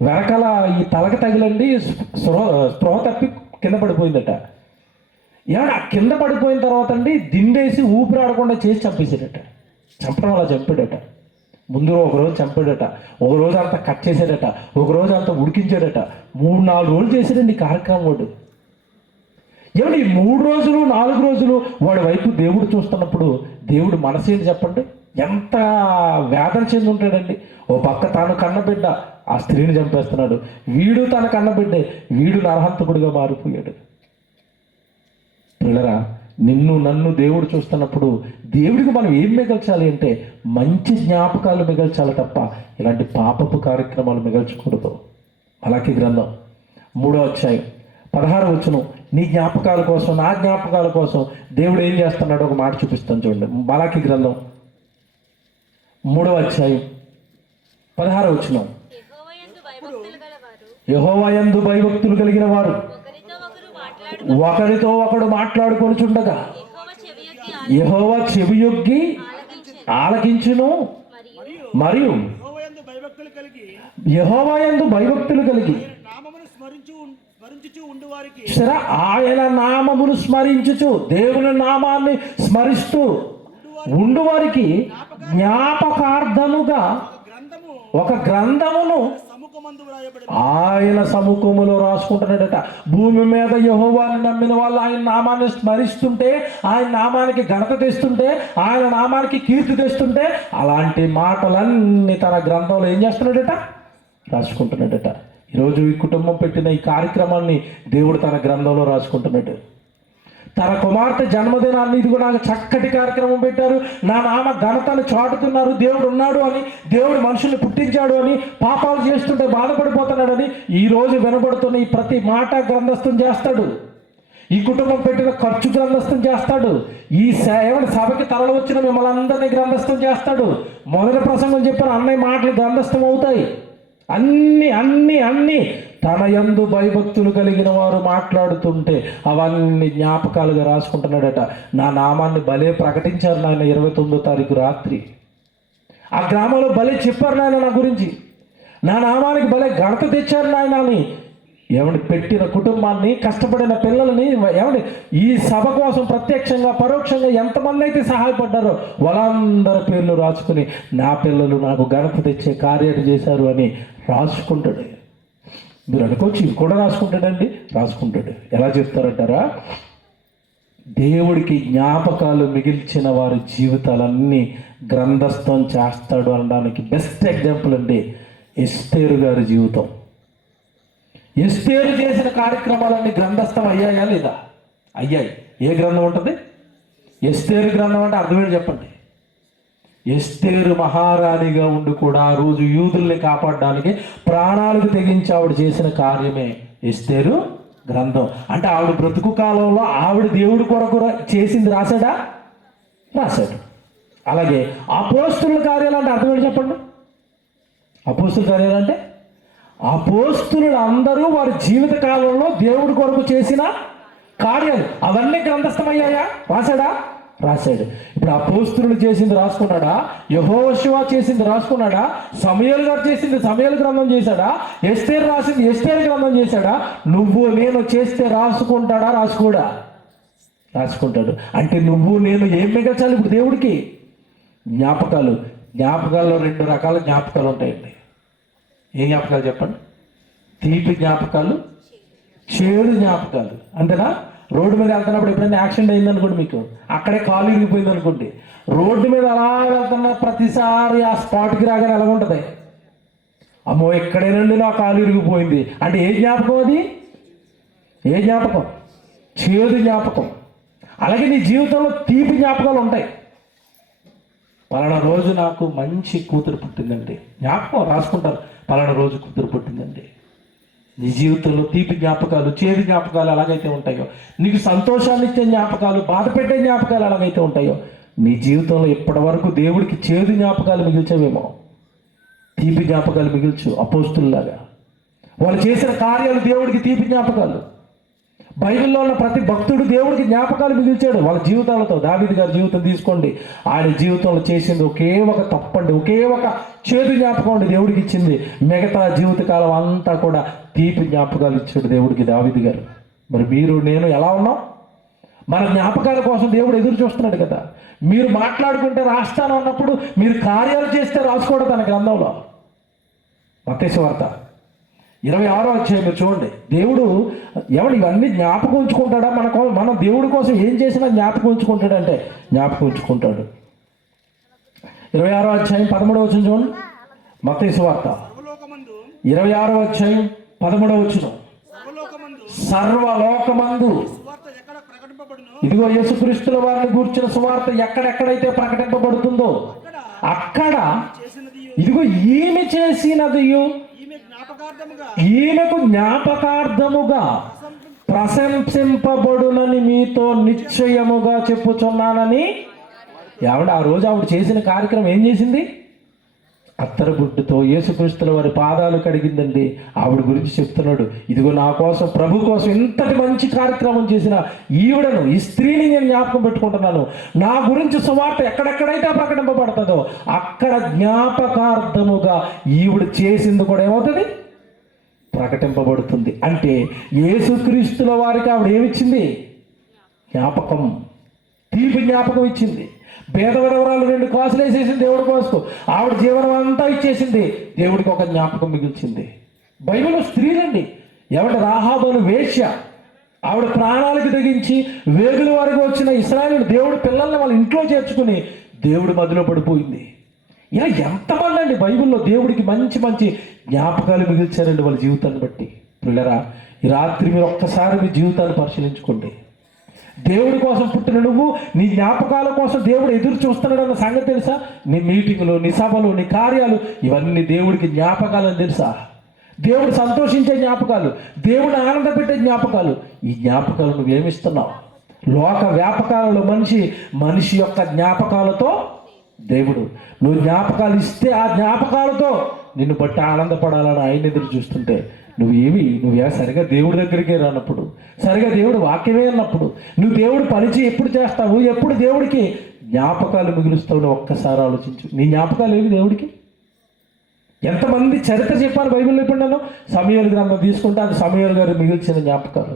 వెనకాల ఈ తలకి తగిలండి స్పృహ తప్పి కింద పడిపోయిందట. ఏమన్నా కింద పడిపోయిన తర్వాత అండి దిండేసి ఊపిరాడకుండా చేసి చంపేసాడట. చంపడం అలా చంపాడట. ముందు ఒకరోజు చంపాడట, ఒకరోజు అంతా కట్ చేశాడట, ఒకరోజు అంతా ఉడికించాడట. 3-4 రోజులు చేశాడండి కార్యక్రమం వాడు. ఏమంటే ఈ 3 రోజులు 4 రోజులు వాడి వైపు దేవుడు చూస్తున్నప్పుడు దేవుడు మనసు ఏంటి చెప్పండి? ఎంత వేదన చెంది ఉంటాడండి. ఓ పక్క తాను కన్నబిడ్డ ఆ స్త్రీని చంపేస్తున్నాడు, వీడు తన కన్నబిడ్డే, వీడు నరహంతకుడిగా మారిపోయాడు. పిల్లరా, నన్ను దేవుడు చూస్తున్నప్పుడు దేవుడికి మనం ఏం మిగల్చాలి అంటే మంచి జ్ఞాపకాలు మిగల్చాలి తప్ప ఇలాంటి పాపపు కార్యక్రమాలు మిగల్చకూడదు. మలాకి గ్రంథం 3వ అధ్యాయం 16వ వచనం, నీ జ్ఞాపకాల కోసం, నా జ్ఞాపకాల కోసం దేవుడు ఏం చేస్తున్నాడో ఒక మాట చూపిస్తాను చూడండి. మలాకి గ్రంథం 3వ అధ్యాయం 16వ వచనం, యెహోవా యందు భయభక్తులు కలిగిన వారు ఒకరితో ఒకడు మాట్లాడుకొనుచుండగా యెహోవా చెవియొగ్గి ఆలకించును, మరియు యెహోవా యందు భయభక్తులు కలిగి ఆయన నామమును స్మరించుచు, దేవుని నామాన్ని స్మరిస్తూ ఉండువారికి జ్ఞాపకార్థముగా ఒక గ్రంథమును ఆయన సముఖములో రాసుకుంటున్నాడట. భూమి మీద యెహోవాను నమ్మిన వాళ్ళు ఆయన నామాన్ని స్మరిస్తుంటే, ఆయన నామానికి ఘనత తెస్తుంటే, ఆయన నామానికి కీర్తి తెస్తుంటే, అలాంటి మాటలన్నీ తన గ్రంథంలో ఏం చేస్తున్నాడట? రాసుకుంటున్నాడట. ఈరోజు ఈ కుటుంబం పెట్టిన ఈ కార్యక్రమాన్ని దేవుడు తన గ్రంథంలో రాసుకుంటున్నాడు. తన కుమార్తె జన్మదినాన్ని ఇదిగో నాకు చక్కటి కార్యక్రమం పెట్టారు, నా నామ ఘనతను చాటుతున్నారు, దేవుడు ఉన్నాడు అని, దేవుడు మనుషుల్ని పుట్టించాడు అని, పాపాలు చేస్తుంటే బాధపడిపోతున్నాడని ఈరోజు వినబడుతున్న ఈ ప్రతి మాట గ్రంథస్థం చేస్తాడు. ఈ కుటుంబం పెట్టిన ఖర్చు గ్రంథస్థం చేస్తాడు. ఈ సభకి తరలి వచ్చిన మిమ్మల్ని అందరినీ గ్రంథస్థం చేస్తాడు. మొదటి ప్రసంగం చెప్పిన అన్నయ్య మాటలు గ్రంథస్థం అవుతాయి. అన్నీ అన్నీ అన్నీ తన యందు భయభక్తులు కలిగిన వారు మాట్లాడుతుంటే అవన్నీ జ్ఞాపకాలుగా రాసుకుంటున్నాడట. నా నామాన్ని భలే ప్రకటించారు నాయన 29వ తారీఖు రాత్రి. ఆ గ్రామంలో భలే చెప్పారు నాయన నా గురించి, నా నామానికి భలే ఘనత తెచ్చారు నాయన అని. ఏమండి, పెట్టిన కుటుంబాన్ని, కష్టపడిన పిల్లలని, ఏమండి ఈ సభ కోసం ప్రత్యక్షంగా పరోక్షంగా ఎంతమంది అయితే సహాయపడ్డారో వాళ్ళందరి పేర్లు రాసుకుని నా పిల్లలు నాకు ఘనత తెచ్చే కార్యాలు చేశారు అని రాసుకుంటాడు. మీరు అనుకోవచ్చు ఇది కూడా రాసుకుంటాడండి, రాసుకుంటాడు. ఎలా చెప్తారంటారా? దేవుడికి జ్ఞాపకాలు మిగిల్చిన వారి జీవితాలన్నీ గ్రంథస్థం చేస్తాడు అనడానికి బెస్ట్ ఎగ్జాంపుల్ అండి ఎస్తేరు గారి జీవితం. ఎస్తేరు చేసిన కార్యక్రమాలన్నీ గ్రంథస్థం అయ్యాయా లేదా? అయ్యాయి. ఏ గ్రంథం ఉంటుంది? ఎస్తేరు గ్రంథం అంటే అర్థమేంటి చెప్పండి. ఎస్తేరు మహారాణిగా ఉండి కూడా ఆ రోజు యూదుల్ని కాపాడడానికి ప్రాణాలకు తెగించి ఆవిడ చేసిన కార్యమే ఎస్తేరు గ్రంథం. అంటే ఆవిడ బ్రతుకు కాలంలో ఆవిడ దేవుడి కొరకు చేసింది రాశాడా? రాశాడు. అలాగే అపోస్తుల కార్యాలు అంటే అర్థమేంటి చెప్పండి. అపోస్తుల కార్యాలు అంటే అపోస్తులు అందరూ వారి జీవిత కాలంలో దేవుడి కొరకు చేసిన కార్యాలు అవన్నీ గ్రంథస్థమయ్యాయా? రాశాడా? రాశాడు. ఇప్పుడు అపోస్తులు చేసింది రాసుకున్నాడా? యెహోషువ చేసింది రాసుకున్నాడా? సమూయేలు గారు చేసింది సమూయేలు గ్రంథం చేశాడా? ఎస్తేరు రాసింది ఎస్తేరు గ్రంథం చేశాడా? నువ్వు నేను చేస్తే రాసుకుంటాడా? రాసుకోడా? రాసుకుంటాడు. అంటే నువ్వు నేను ఏం మిగల్చాలి ఇప్పుడు దేవుడికి? జ్ఞాపకాలు. జ్ఞాపకాల్లో 2 రకాల జ్ఞాపకాలు ఉంటాయండి. ఏ జ్ఞాపకాలు చెప్పండి? తీపి జ్ఞాపకాలు, చేదు జ్ఞాపకాలు. అంతేనా? రోడ్డు మీద వెళ్తున్నప్పుడు ఎప్పుడైనా యాక్సిడెంట్ అయిందనుకోండి, మీకు అక్కడే కాలు ఇరిగిపోయింది అనుకోండి, రోడ్డు మీద అలా వెళ్తున్న ప్రతిసారి ఆ స్పాట్కి రాగానే ఎలా ఉంటుంది? అమ్మో ఎక్కడేనండి నా కాలు ఇరిగిపోయింది అంటే ఏ జ్ఞాపకం అది? ఏ జ్ఞాపకం? చేదు జ్ఞాపకం. అలాగే నీ జీవితంలో తీపి జ్ఞాపకాలు ఉంటాయి. పలానా రోజు నాకు మంచి కూతురు పుట్టిందండి, జ్ఞాపకం రాసుకుంటారు. పలానా రోజు కూతురు పుట్టిందండి. నీ జీవితంలో తీపి జ్ఞాపకాలు, చేదు జ్ఞాపకాలు ఎలాగైతే ఉంటాయో, నీకు సంతోషాన్ని ఇచ్చే జ్ఞాపకాలు, బాధ పెట్టే జ్ఞాపకాలు ఎలాగైతే ఉంటాయో, నీ జీవితంలో ఇప్పటి వరకు దేవుడికి చేదు జ్ఞాపకాలు మిగిల్చవేమో, తీపి జ్ఞాపకాలు మిగిల్చు. అపోస్తుల్లాగా వాళ్ళు చేసిన కార్యాలు దేవుడికి తీపి జ్ఞాపకాలు. బైబిల్లో ఉన్న ప్రతి భక్తుడు దేవుడికి జ్ఞాపకాలు మిగిల్చాడు వాళ్ళ జీవితాలతో. దావీదు గారి జీవితం తీసుకోండి, ఆయన జీవితంలో చేసింది ఒకే ఒక తప్పండి, ఒకే ఒక చేదు జ్ఞాపకం అండి దేవుడికి ఇచ్చింది. మిగతా జీవితకాలం అంతా కూడా తీపి జ్ఞాపకాలు ఇచ్చాడు దేవుడికి దావీదు గారు. మరి మీరు నేను ఎలా ఉన్నాం? మన జ్ఞాపకాల కోసం దేవుడు ఎదురు చూస్తున్నాడు కదా. మీరు మాట్లాడుకుంటే రాస్తాను అన్నప్పుడు మీరు కార్యాలు చేస్తే రాసుకోవడం తన గ్రంథంలో. మత్తయి సువార్త 26వ అధ్యాయం మీరు చూడండి. దేవుడు ఎవడు ఇవన్నీ జ్ఞాపకం ఉంచుకుంటాడా? మనం దేవుడి కోసం ఏం చేసినా జ్ఞాపకం ఉంచుకుంటాడంటే జ్ఞాపకం ఉంచుకుంటాడు. 26వ అధ్యాయం 13వ వచనం చూడండి. మత్తయి సువార్త 26వ అధ్యాయం 13వ వచనం. సర్వలోకమందు ఇదిగో యేసుక్రీస్తుల వారిని గూర్చిన సువార్త ఎక్కడెక్కడైతే ప్రకటింపబడుతుందో అక్కడ ఇదిగో ఈమె చేసినదియు ఈమెకు జ్ఞాపకార్థముగా ప్రశంసింపబడునని మీతో నిశ్చయముగా చెప్పుచున్నానని. ఆవిడ ఆ రోజు ఆవిడ చేసిన కార్యక్రమం ఏం చేసింది? అత్తరగుడ్డుతో యేసుక్రీస్తుల వారి పాదాలు కడిగిందండి. ఆవిడ గురించి చెప్తున్నాడు, ఇదిగో నా కోసం, ప్రభు కోసం ఇంతటి మంచి కార్యక్రమం చేసిన ఈవిడను, ఈ స్త్రీని నేను జ్ఞాపకం పెట్టుకుంటున్నాను. నా గురించి సువార్త ఎక్కడెక్కడైతే ప్రకటింపబడుతుందో అక్కడ జ్ఞాపకార్థముగా ఈవిడ చేసింది కూడా ఏమవుతుంది? ప్రకటింపబడుతుంది. అంటే యేసుక్రీస్తుల వారికి ఆవిడ ఏమిచ్చింది? జ్ఞాపకం, తీపి జ్ఞాపకం ఇచ్చింది. పేద విధవరాలు 2 కాసులు వేసేసింది దేవుడి కోసం. ఆవిడ జీవనం అంతా ఇచ్చేసింది, దేవుడికి ఒక జ్ఞాపకం మిగిల్చింది. బైబిల్లో స్త్రీలండి. ఎవరి రాహాబు అను వేశ్య, ఆవిడ ప్రాణాలకు తెగించి వేగుల వరకు వచ్చిన ఇశ్రాయేలు దేవుడి పిల్లల్ని వాళ్ళ ఇంట్లో చేర్చుకుని దేవుడి మధ్యలో పడిపోయింది. ఇలా ఎంతమంది అండి బైబిల్లో దేవుడికి మంచి మంచి జ్ఞాపకాలు మిగిల్చారండి వాళ్ళ జీవితాన్ని బట్టి. పిల్లరా, ఈ రాత్రి మీరు ఒక్కసారి మీ జీవితాన్ని పరిశీలించుకోండి. దేవుడి కోసం పుట్టిన నువ్వు నీ జ్ఞాపకాల కోసం దేవుడు ఎదురు చూస్తున్నాడన్న సంగతి తెలుసా? నీ మీటింగులు, నీ సభలు, నీ కార్యాలు ఇవన్నీ దేవుడికి జ్ఞాపకాలని తెలుసా? దేవుడు సంతోషించే జ్ఞాపకాలు, దేవుడు ఆనందపెట్టే జ్ఞాపకాలు. ఈ జ్ఞాపకాలు నువ్వేమిస్తున్నావు? లోక వ్యాపకాలలో మనిషి యొక్క జ్ఞాపకాలతో దేవుడు, నువ్వు జ్ఞాపకాలు ఇస్తే ఆ జ్ఞాపకాలతో నిన్ను బట్టి ఆనందపడాలని ఆయన ఎదురు చూస్తుంటే నువ్వే సరిగా దేవుడి దగ్గరికే రానప్పుడు, సరిగా దేవుడు వాక్యమే అన్నప్పుడు నువ్వు దేవుడు పనిచి ఎప్పుడు చేస్తావు, ఎప్పుడు దేవుడికి జ్ఞాపకాలు మిగులుస్తావు? ఒక్కసారి ఆలోచించు. నీ జ్ఞాపకాలు ఏవి దేవుడికి? ఎంతమంది చరిత్ర చెప్పాను బైబిల్లో. ఇప్పుడు నేను సమూయేలు గ్రంథం తీసుకుంటే అది సమూయేలు గారు మిగిల్చిన జ్ఞాపకాలు.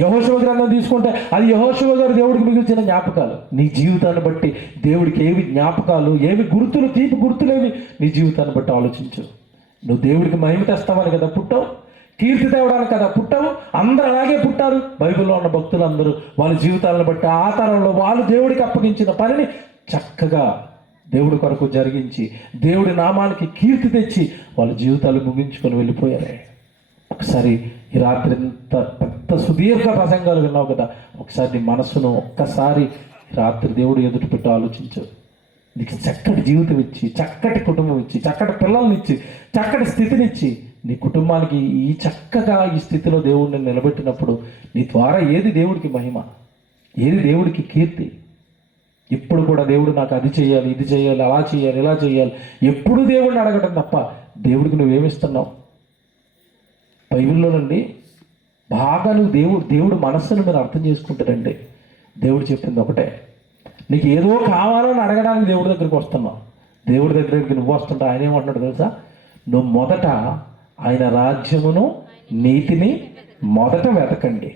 యెహోషువ గ్రంథం తీసుకుంటే అది యెహోషువ గారు దేవుడికి మిగిల్చిన జ్ఞాపకాలు. నీ జీవితాన్ని బట్టి దేవుడికి ఏవి జ్ఞాపకాలు, ఏవి గుర్తులు, తీపి గుర్తులేవి నీ జీవితాన్ని బట్టి ఆలోచించు. నువ్వు దేవుడికి మహిమ తెస్తావని కదా పుట్టావు, కీర్తి తేవడానికి కదా పుట్టావు. అందరూ అలాగే పుట్టారు. బైబిల్లో ఉన్న భక్తులందరూ వాళ్ళ జీవితాలను బట్టి ఆ తరంలో వాళ్ళు దేవుడికి అప్పగించిన పనిని చక్కగా దేవుడి కొరకు జరిగించి దేవుడి నామానికి కీర్తి తెచ్చి వాళ్ళ జీవితాలు ముగించుకొని వెళ్ళిపోయారే. ఒకసారి ఈ రాత్రి ఇంత పెద్ద సుదీర్ఘ ప్రసంగాలు విన్నావు కదా, ఒకసారి నీ మనసును ఒక్కసారి రాత్రి దేవుడు ఎదుటి పెట్టి ఆలోచించు. నీకు చక్కటి జీవితం ఇచ్చి, చక్కటి కుటుంబం ఇచ్చి, చక్కటి పిల్లల్ని ఇచ్చి, చక్కటి స్థితినిచ్చి నీ కుటుంబానికి చక్కగా ఈ స్థితిలో దేవుడిని నిలబెట్టినప్పుడు నీ ద్వారా ఏది దేవుడికి మహిమ, ఏది దేవుడికి కీర్తి? ఇప్పుడు కూడా దేవుడు నాకు అది చేయాలి, ఇది చేయాలి, అలా చేయాలి, ఇలా చేయాలి, ఎప్పుడు దేవుడిని అడగడం తప్ప దేవుడికి నువ్వేమిస్తున్నావు? బైబిల్లోనండి బాగా దేవుడు మనస్సును మీరు అర్థం చేసుకుంటారండి. దేవుడు చెప్పింది ఒకటే, నీకు ఏదో కావాలని అడగడానికి దేవుడి దగ్గరికి వస్తున్నావు. దేవుడి దగ్గరికి నువ్వు వస్తుంటా ఆయన ఏమంటున్నాడు తెలుసా? నువ్వు మొదట ఆయన రాజ్యమును నీతిని మొదట వెతకండి.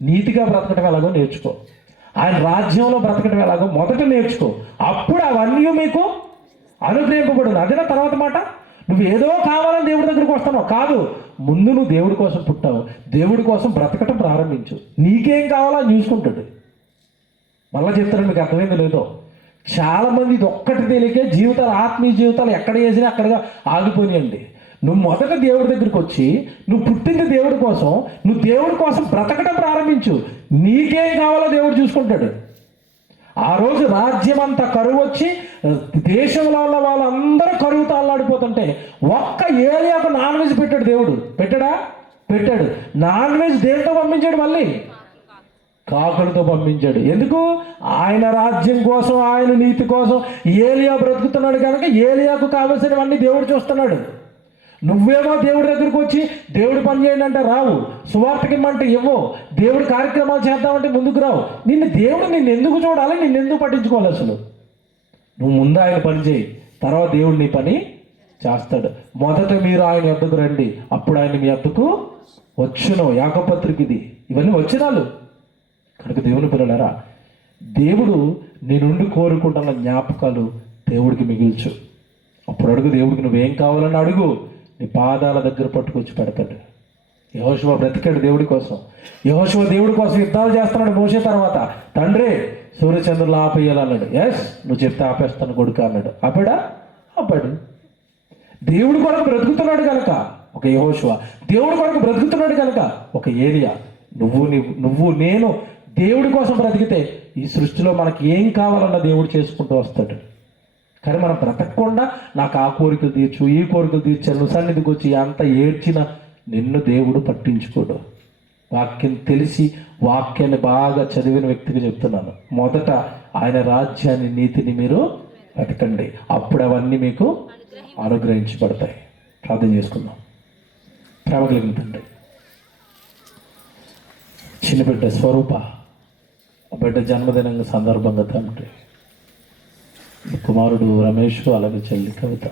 నీతిగా బ్రతకటం ఎలాగో నేర్చుకో, ఆయన రాజ్యంలో బ్రతకటం ఎలాగో మొదట నేర్చుకో, అప్పుడు అవన్నీ మీకు అనుగ్రహింపబడును. అదేనా తర్వాత మాట? నువ్వు ఏదో కావాలని దేవుడి దగ్గరికి వస్తున్నావు కాదు. ముందు నువ్వు దేవుడి కోసం పుట్టావు, దేవుడి కోసం బ్రతకటం ప్రారంభించు. నీకేం కావాలో అని చూసుకుంటాడు. మళ్ళీ చెప్తాను, మీకు అర్థమైందో లేదో. చాలామంది ఇది ఒక్కటి తెలియకే జీవితాలు, ఆత్మీయ జీవితాలు ఎక్కడ చేసినా అక్కడగా ఆగిపోయాయండి. నువ్వు మొదట దేవుడి దగ్గరికి వచ్చి, నువ్వు పుట్టింది దేవుడి కోసం, నువ్వు దేవుడి కోసం బ్రతకడం ప్రారంభించు. నీకేం కావాలో దేవుడు చూసుకుంటాడు. ఆ రోజు రాజ్యం అంతా కరువు వచ్చి దేశంలో ఉన్న వాళ్ళందరూ కరువుతో అల్లాడిపోతుంటే ఒక్క ఏరియాకు నాన్ వెజ్ పెట్టాడు దేవుడు. పెట్టాడు. నాన్ వెజ్ దేంతో పంపించాడు? మళ్ళీ కాకులతో పంపించాడు. ఎందుకు? ఆయన రాజ్యం కోసం, ఆయన నీతి కోసం ఏలియా బ్రతుకుతున్నాడు కనుక ఏలియాకు కావలసినవన్నీ దేవుడు చూస్తున్నాడు. నువ్వేమో దేవుడి దగ్గరికి వచ్చి దేవుడి పని చేయండి అంటే రావు, సువార్తకి ఇమ్మంటే ఇవ్వవు, దేవుడి కార్యక్రమాలు చేద్దామంటే ముందుకు రావు. దేవుడు నిన్ను ఎందుకు చూడాలి, నిన్ను ఎందుకు పట్టించుకోవాలి? అసలు నువ్వు ముందు ఆయన పని చేయి, తర్వాత దేవుడు నీ పని చేస్తాడు. మొదట మీరు ఆయన యొద్దకు రండి, అప్పుడు ఆయన మీ యొద్దకు వచ్చును. యాకోబు పత్రిక ఇది. ఇవన్నీ వచనాలు కనుక దేవుని పిల్లలారా, దేవుడు నీ నుండి కోరుకుంటున్న జ్ఞాపకాలు దేవుడికి మిగిల్చు. అప్పుడు అడుగు, దేవుడికి నువ్వేం కావాలని అడుగు, నీ పాదాల దగ్గర పట్టుకొచ్చి పెడతాడు. యెహోషువ బ్రతికాడు దేవుడి కోసం. యెహోషువ దేవుడి కోసం యుద్ధాలు చేస్తున్నాడు మోసే తర్వాత. తండ్రి సూర్యచంద్రులు ఆపేయాలన్నాడు. ఎస్, నువ్వు చెప్తే ఆపేస్తాను కొడుకు అన్నాడు. ఆపాడు. దేవుడి కొరకు బ్రతుకుతున్నాడు కనుక ఒక యెహోషువ, దేవుడి కొరకు బ్రతుకుతున్నాడు కనుక ఒక ఏలియా. నువ్వు నేను దేవుడి కోసం బ్రతికితే ఈ సృష్టిలో మనకి ఏం కావాలన్నా దేవుడు చేసుకుంటూ వస్తాడు. కానీ మనం బ్రతకకుండా నాకు ఆ కోరికలు తీర్చు, ఈ కోరికలు తీర్చాను, సన్నిధికి వచ్చి అంత ఏడ్చిన నిన్ను దేవుడు పట్టించుకోడు. వాక్యం తెలిసి వాక్యాన్ని బాగా చదివిన వ్యక్తికి చెప్తున్నాను, మొదట ఆయన రాజ్యాన్ని, నీతిని మీరు వెతకండి, అప్పుడు అవన్నీ మీకు అనుగ్రహించబడతాయి. ప్రార్థన చేసుకుందాం. ప్రేమ కలిగిన తండ్రి, చిన్న బిడ్డ స్వరూప, బిడ్డ జన్మదిన సందర్భంగా తండ్రి, కుమారుడు రమేష్, అలాగే చెల్లి కవిత,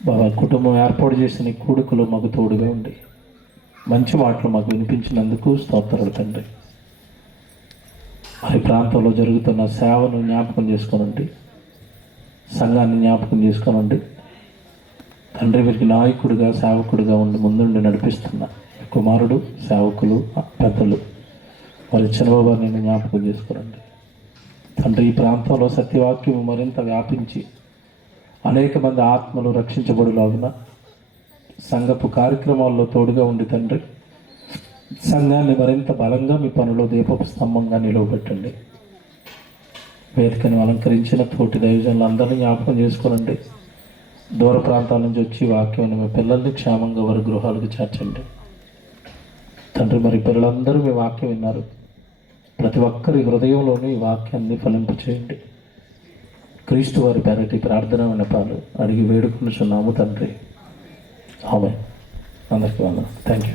బాబా కుటుంబం ఏర్పాటు చేసిన ఈ కూడుకులు మాకు తోడుగా ఉండి మంచి మాటలు మాకు వినిపించినందుకు స్తోత్రాలు తండ్రి. మరి ప్రాంతంలో జరుగుతున్న సేవను జ్ఞాపకం చేసుకోనండి, సంఘాన్ని జ్ఞాపకం చేసుకోనండి. తండ్రి వీరికి నాయకుడిగా సేవకుడిగా ఉండి ముందుండి నడిపిస్తున్న కుమారుడు సేవకులు పెద్దలు వారి చిన్నబాబు నేను జ్ఞాపకం చేసుకోరండి. తండ్రి ఈ ప్రాంతంలో సత్యవాక్యం మరింత వ్యాపించి అనేక మంది ఆత్మలు రక్షించబడులాగున సంఘపు కార్యక్రమాల్లో తోడుగా ఉండి తండ్రి సంఘాన్ని మరింత బలంగా మీ పనిలో దీపపు స్తంభంగా నిలవబెట్టండి. వేదికను అలంకరించిన తోటి దైవజనులు అందరినీ జ్ఞాపకం చేసుకోనండి. దూర ప్రాంతాల నుంచి వచ్చి వాక్యాన్ని మీ పిల్లల్ని క్షేమంగా వారి గృహాలకు చేర్చండి. తండ్రి మరి పిల్లలందరూ మీ వాక్యం విన్నారు. ప్రతి ఒక్కరి హృదయంలోనూ ఈ వాక్యాన్ని ఫలింపు చేయండి. క్రీస్తు వారి పేరటి ప్రార్థన విన్నపాలు అడిగి వేడుకొనుచున్నాము తండ్రి. ఆమేన్. అందరికీ వందనాలు. Thank you.